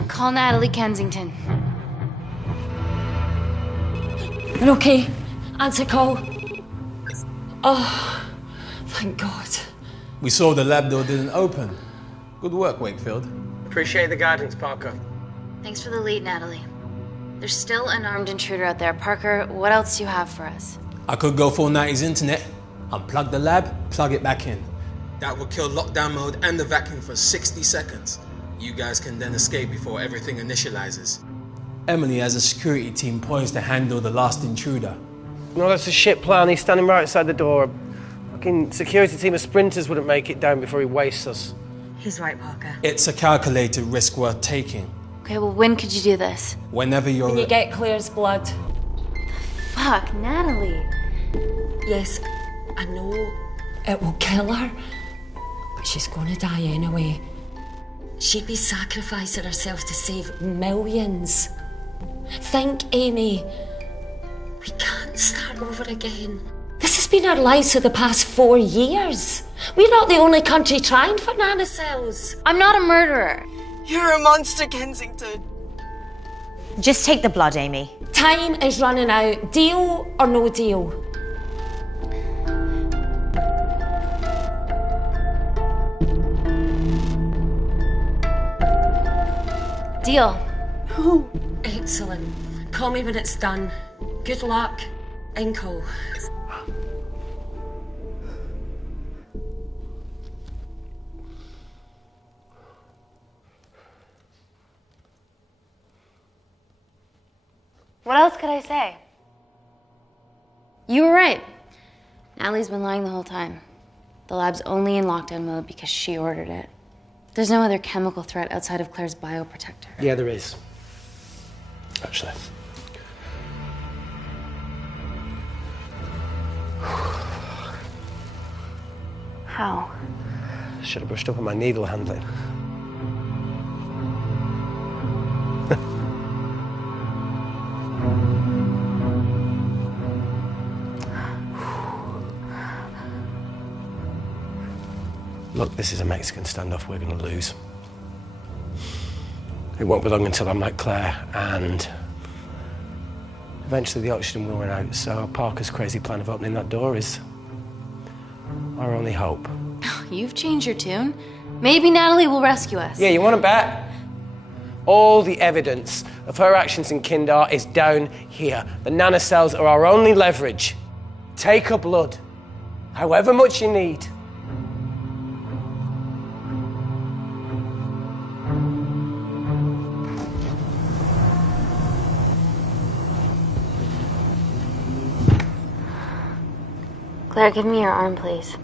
Call Natalie Kensington. You're okay? Answer call. Oh, thank God. We saw the lab door didn't open. Good work, Wakefield. Appreciate the guidance, Parker. Thanks for the lead, Natalie. There's still an armed intruder out there. Parker, what else do you have for us? I could go full 90s internet, unplug the lab, plug it back in. That would kill lockdown mode and the vacuum for 60 seconds. You guys can then escape before everything initializes. Emily has a security team poised to handle the last intruder. No, that's a shit plan. He's standing right outside the door. Fucking security team of sprinters wouldn't make it down before he wastes us. He's right, Parker. It's a calculated risk worth taking. Okay, well, when could you do this? Whenever you're... When you get Claire's blood. Fuck, Natalie. Yes, I know it will kill her, but she's gonna die anyway. She'd be sacrificing herself to save millions. Think, Amy. We can't start over again. This has been our lives for the past 4 years. We're not the only country trying for nanocells. I'm not a murderer. You're a monster, Kensington. Just take the blood, Amy. Time is running out. Deal or no deal? Deal. Oh. Excellent. Call me when it's done. Good luck. Inco. What else could I say? You were right. Natalie's been lying the whole time. The lab's only in lockdown mode because she ordered it. There's no other chemical threat outside of Claire's bioprotector. Yeah, there is. Actually. How? Should have brushed up on my needle handling. Look, this is a Mexican standoff we're going to lose. It won't be long until I'm like Claire, and eventually the oxygen will run out, so Parker's crazy plan of opening that door is our only hope. You've changed your tune. Maybe Natalie will rescue us. Yeah, you want to bet? All the evidence of her actions in Kindar is down here. The nanocells are our only leverage. Take her blood, however much you need. Claire, give me your arm, please.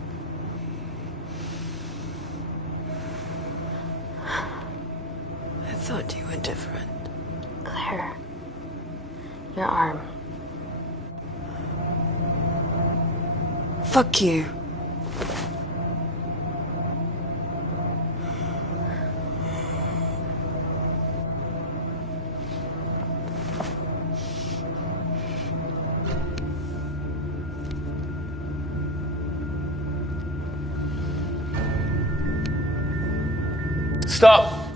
I thought you were different. Claire, your arm. Fuck you. Stop!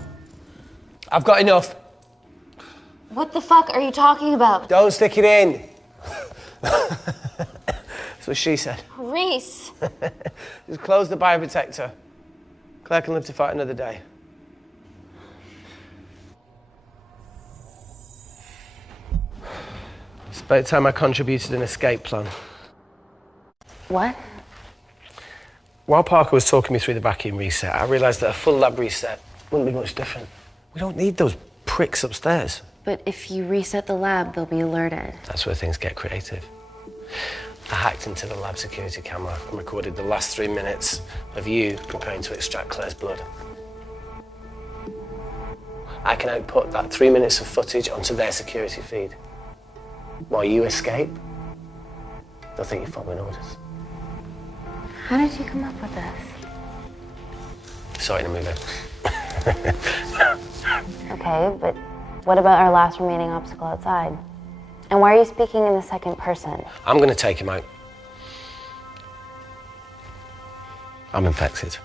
I've got enough. What the fuck are you talking about? Don't stick it in. That's what she said. Reese! Just close the bioprotector. Claire can live to fight another day. It's about time I contributed an escape plan. What? While Parker was talking me through the vacuum reset, I realised that a full lab reset wouldn't be much different. We don't need those pricks upstairs. But if you reset the lab, they'll be alerted. That's where things get creative. I hacked into the lab security camera and recorded the last 3 minutes of you preparing to extract Claire's blood. I can output that 3 minutes of footage onto their security feed. While you escape, they'll think you're following orders. How did you come up with this? Saw it in a movie. Okay, but what about our last remaining obstacle outside? And why are you speaking in the second person? I'm going to take him out. I'm infected.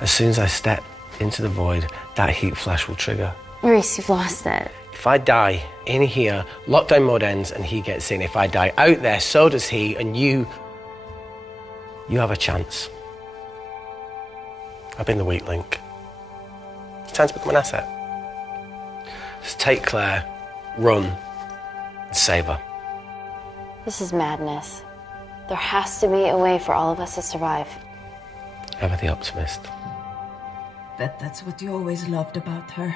As soon as I step into the void, that heat flash will trigger. Reese, you've lost it. If I die in here, lockdown mode ends and he gets in. If I die out there, so does he, and you have a chance. I've been the weak link. It's time to become an asset. Just take Claire, run, and save her. This is madness. There has to be a way for all of us to survive. Ever the optimist. Bet that's what you always loved about her.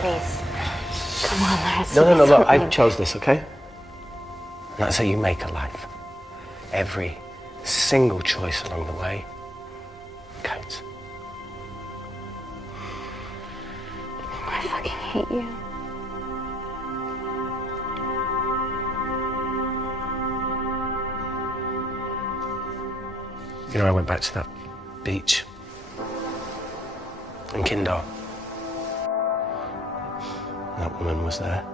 Please. Come on, there's No, look, I chose this, okay? And that's how you make a life. Every single choice along the way counts. I fucking hate you. You know, I went back to that beach in Kindar. That woman was there.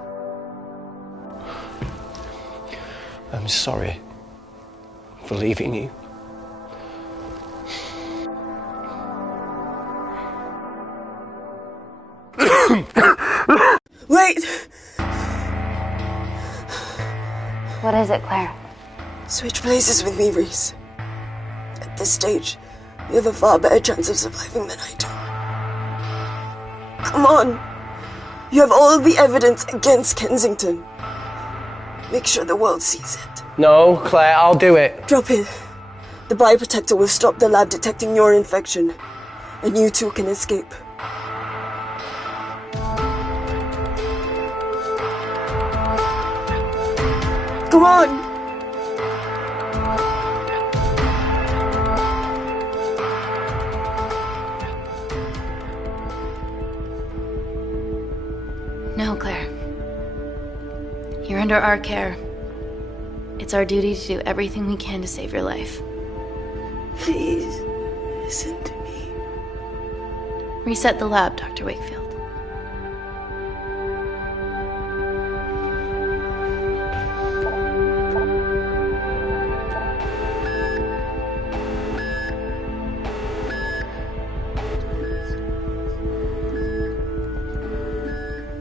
I'm sorry for leaving you. Wait! What is it, Claire? Switch places with me, Reese. At this stage, you have a far better chance of surviving than I do. Come on! You have all the evidence against Kensington. Make sure the world sees it. No, Claire, I'll do it. Drop it. The bioprotector will stop the lab detecting your infection, and you two can escape. Come on! No, Claire. You're under our care. It's our duty to do everything we can to save your life. Please, listen to me. Reset the lab, Dr. Wakefield.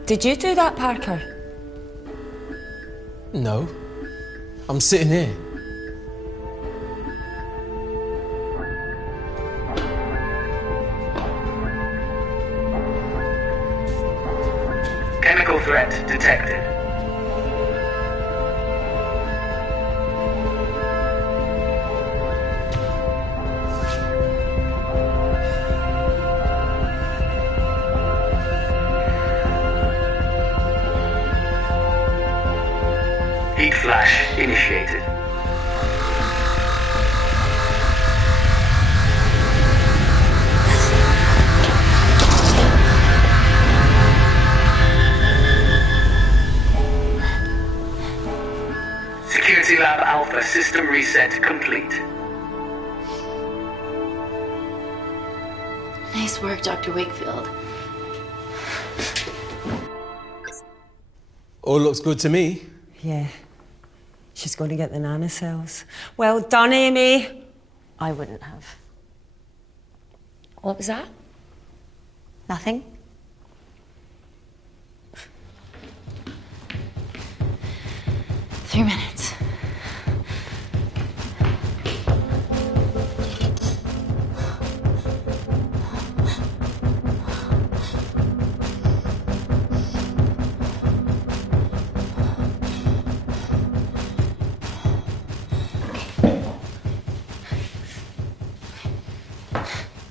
Did you do that, Parker? No. I'm sitting here. Chemical threat detected. Heat flash initiated. System reset complete. Nice work, Dr. Wakefield. All looks good to me. Yeah. She's going to get the nanocells. Well done, Amy. I wouldn't have. What was that? Nothing. Three minutes.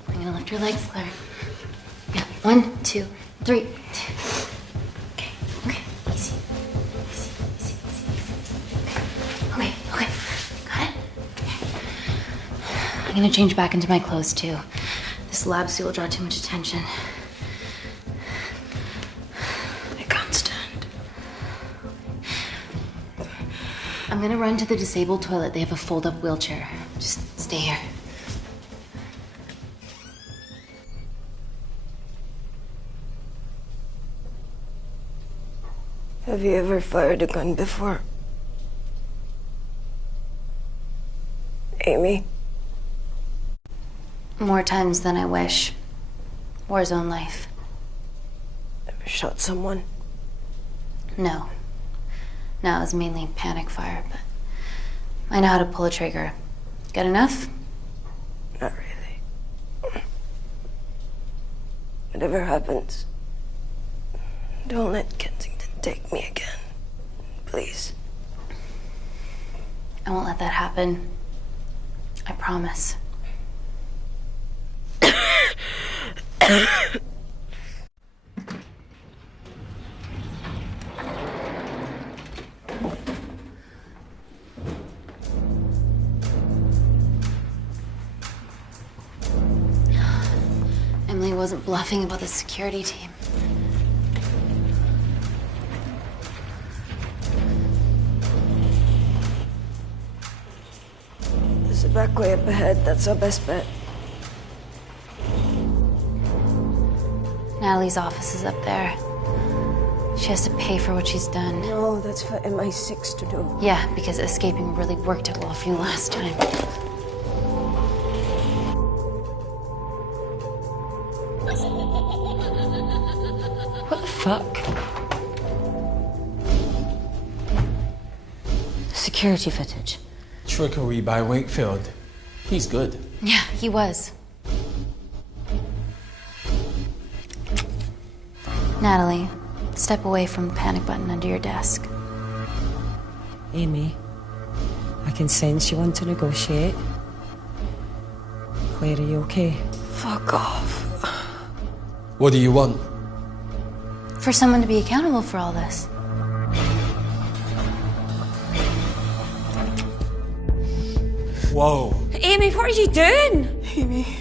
I'm gonna lift your legs, Claire. Yeah, 1, 2, 3. Okay, easy. Okay, got it? I'm gonna change back into my clothes too. This lab suit will draw too much attention. I can't stand. I'm gonna run to the disabled toilet. They have a fold-up wheelchair. Just stay here. Have you ever fired a gun before? Amy? More times than I wish. Warzone life. Ever shot someone? No. No, it was mainly panic fire, but I know how to pull a trigger. Good enough? Not really. Whatever happens, don't let Kensington take me again. Please. I won't let that happen. I promise. Emily wasn't bluffing about the security team. There's a back way up ahead. That's our best bet. Natalie's office is up there. She has to pay for what she's done. No, that's for MI6 to do. Yeah, because escaping really worked out well for you last time. What the fuck? Security footage. Trickery by Wakefield. He's good. Yeah, he was. Natalie, step away from the panic button under your desk. Amy, I can sense you want to negotiate. Claire, are you okay? Fuck off. What do you want? For someone to be accountable for all this. Whoa. Amy, what are you doing? Amy.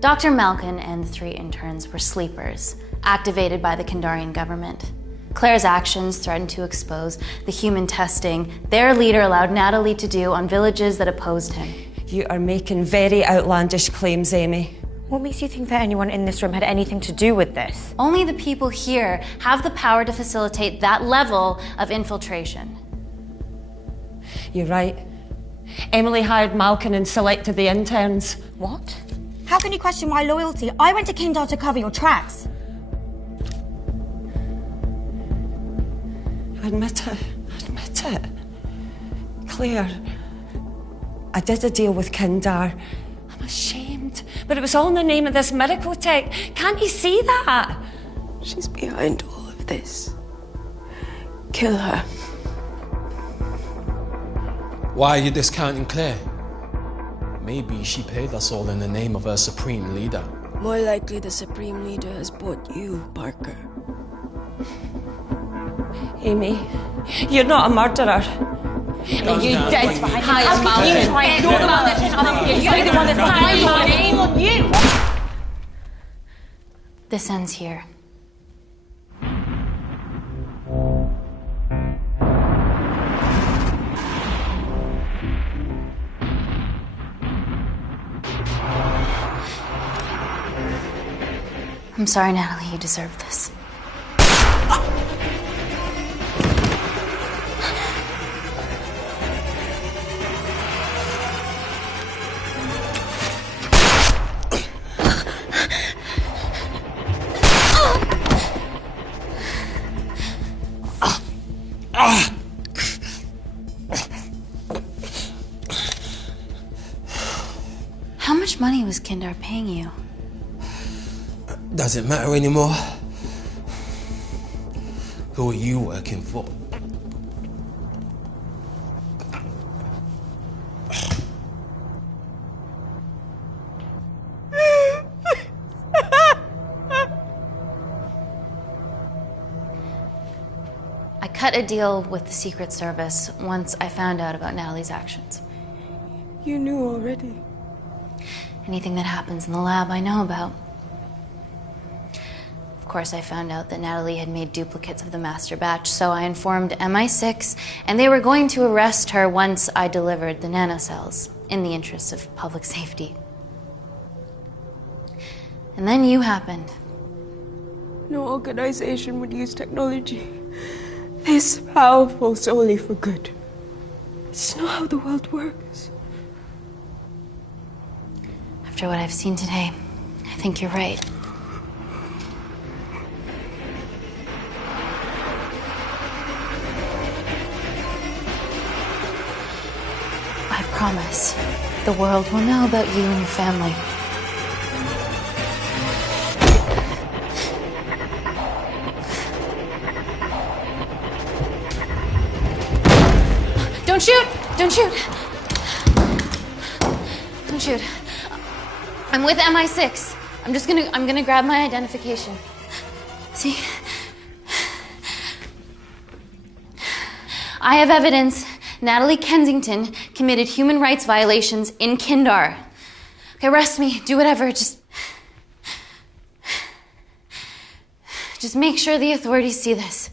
Dr. Malkin and the 3 interns were sleepers, activated by the Kandarian government. Claire's actions threatened to expose the human testing their leader allowed Natalie to do on villages that opposed him. You are making very outlandish claims, Amy. What makes you think that anyone in this room had anything to do with this? Only the people here have the power to facilitate that level of infiltration. You're right. Emily hired Malkin and selected the interns. What? How can you question my loyalty? I went to Kindar to cover your tracks. Admit it. Admit it. Claire, I did a deal with Kindar. I'm ashamed, but it was all in the name of this miracle tech. Can't you see that? She's behind all of this. Kill her. Why are you discounting Claire? Maybe she paid us all in the name of her supreme leader. More likely the supreme leader has bought you, Parker. Amy, you're not a murderer. And you did hire Malkin. You're the one that's telling you. You're the one that's lying on you. This ends here. I'm sorry, Natalie, you deserve this. How much money was Kindar paying you? Doesn't matter anymore. Who are you working for? I cut a deal with the Secret Service once I found out about Natalie's actions. You knew already. Anything that happens in the lab, I know about. Of course, I found out that Natalie had made duplicates of the master batch, so I informed MI6, and they were going to arrest her once I delivered the nanocells, in the interests of public safety. And then you happened. No organization would use technology this powerful solely for good. It's not how the world works. After what I've seen today, I think you're right. I promise, the world will know about you and your family. Don't shoot! Don't shoot! Don't shoot. I'm with MI6. I'm gonna grab my identification. See? I have evidence Natalie Kensington committed human rights violations in Kindar. Okay, arrest me, do whatever, just make sure the authorities see this.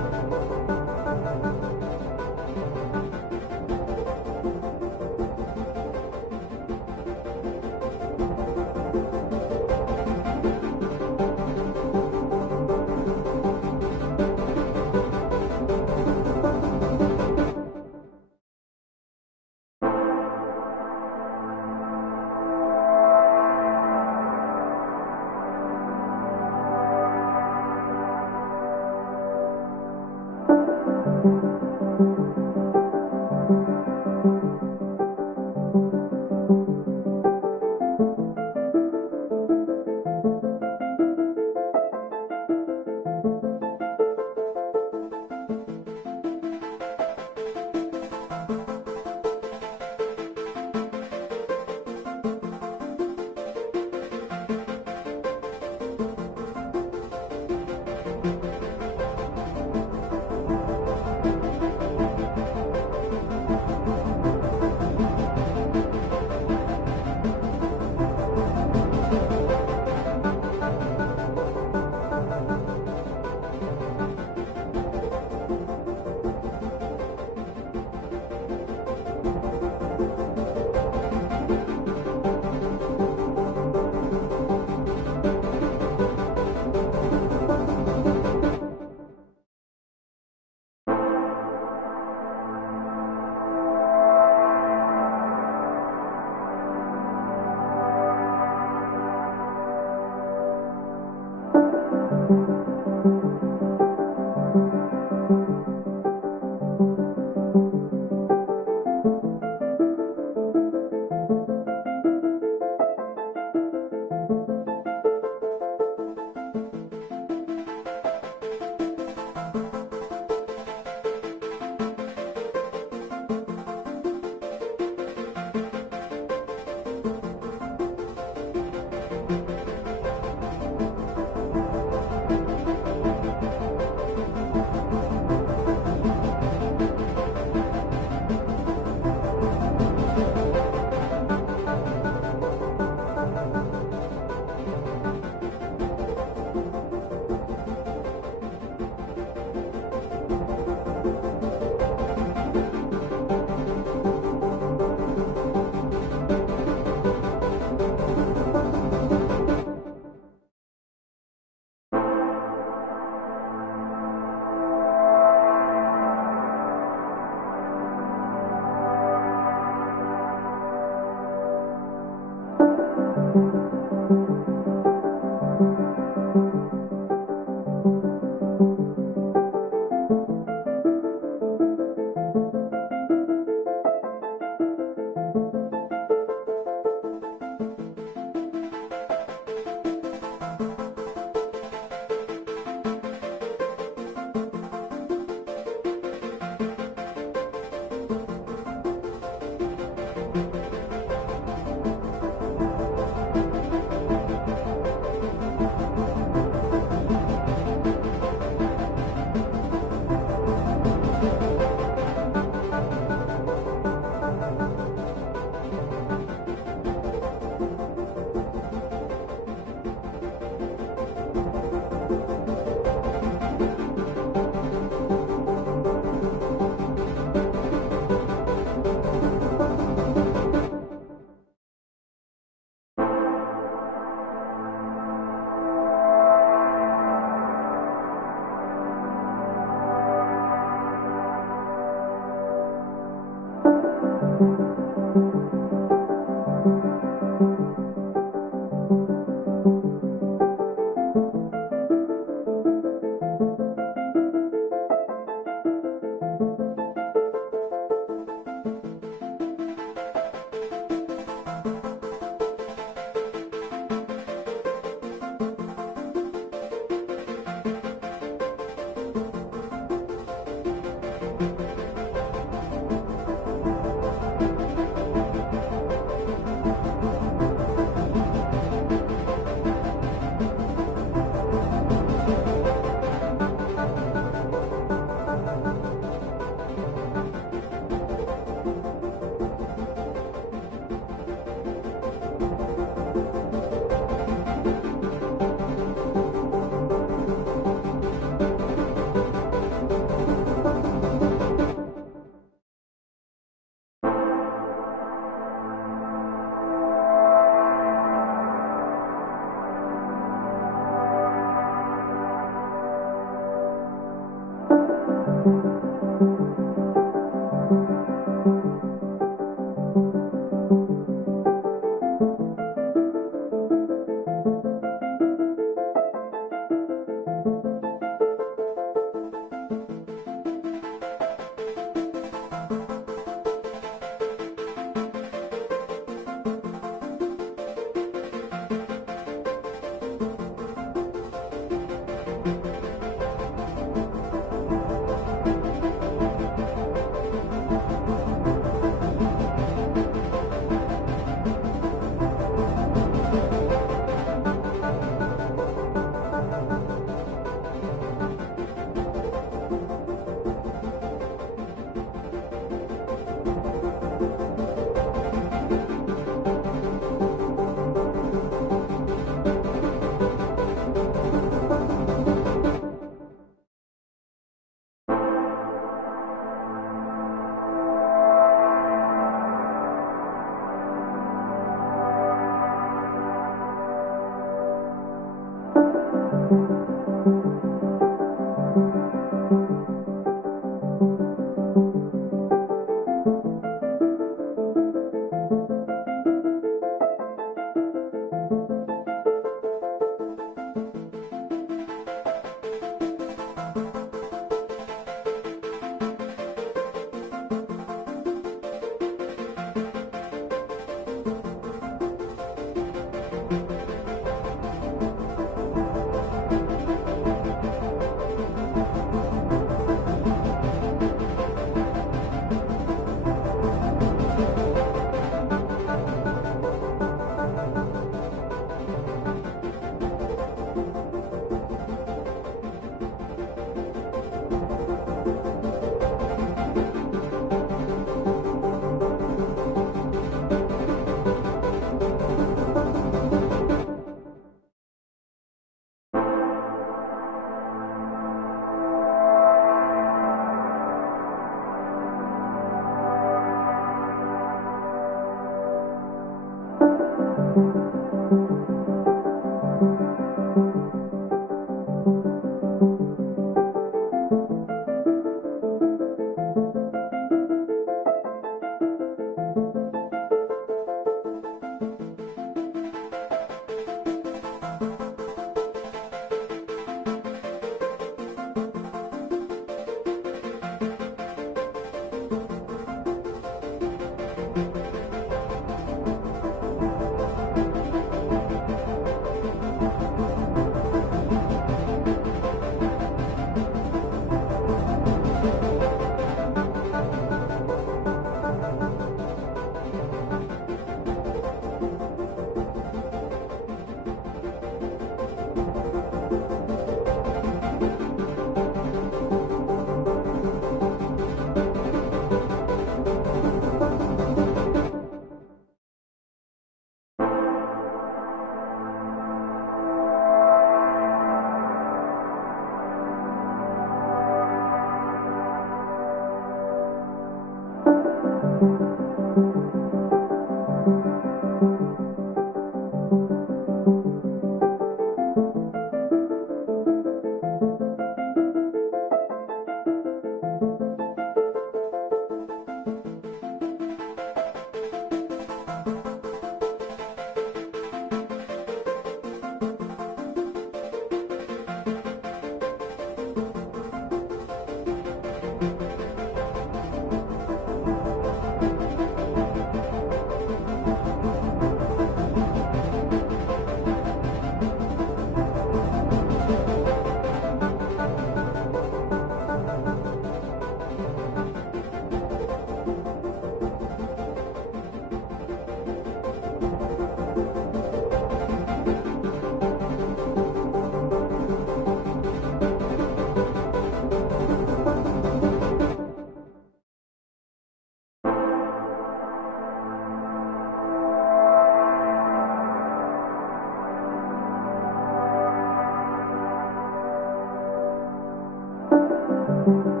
you.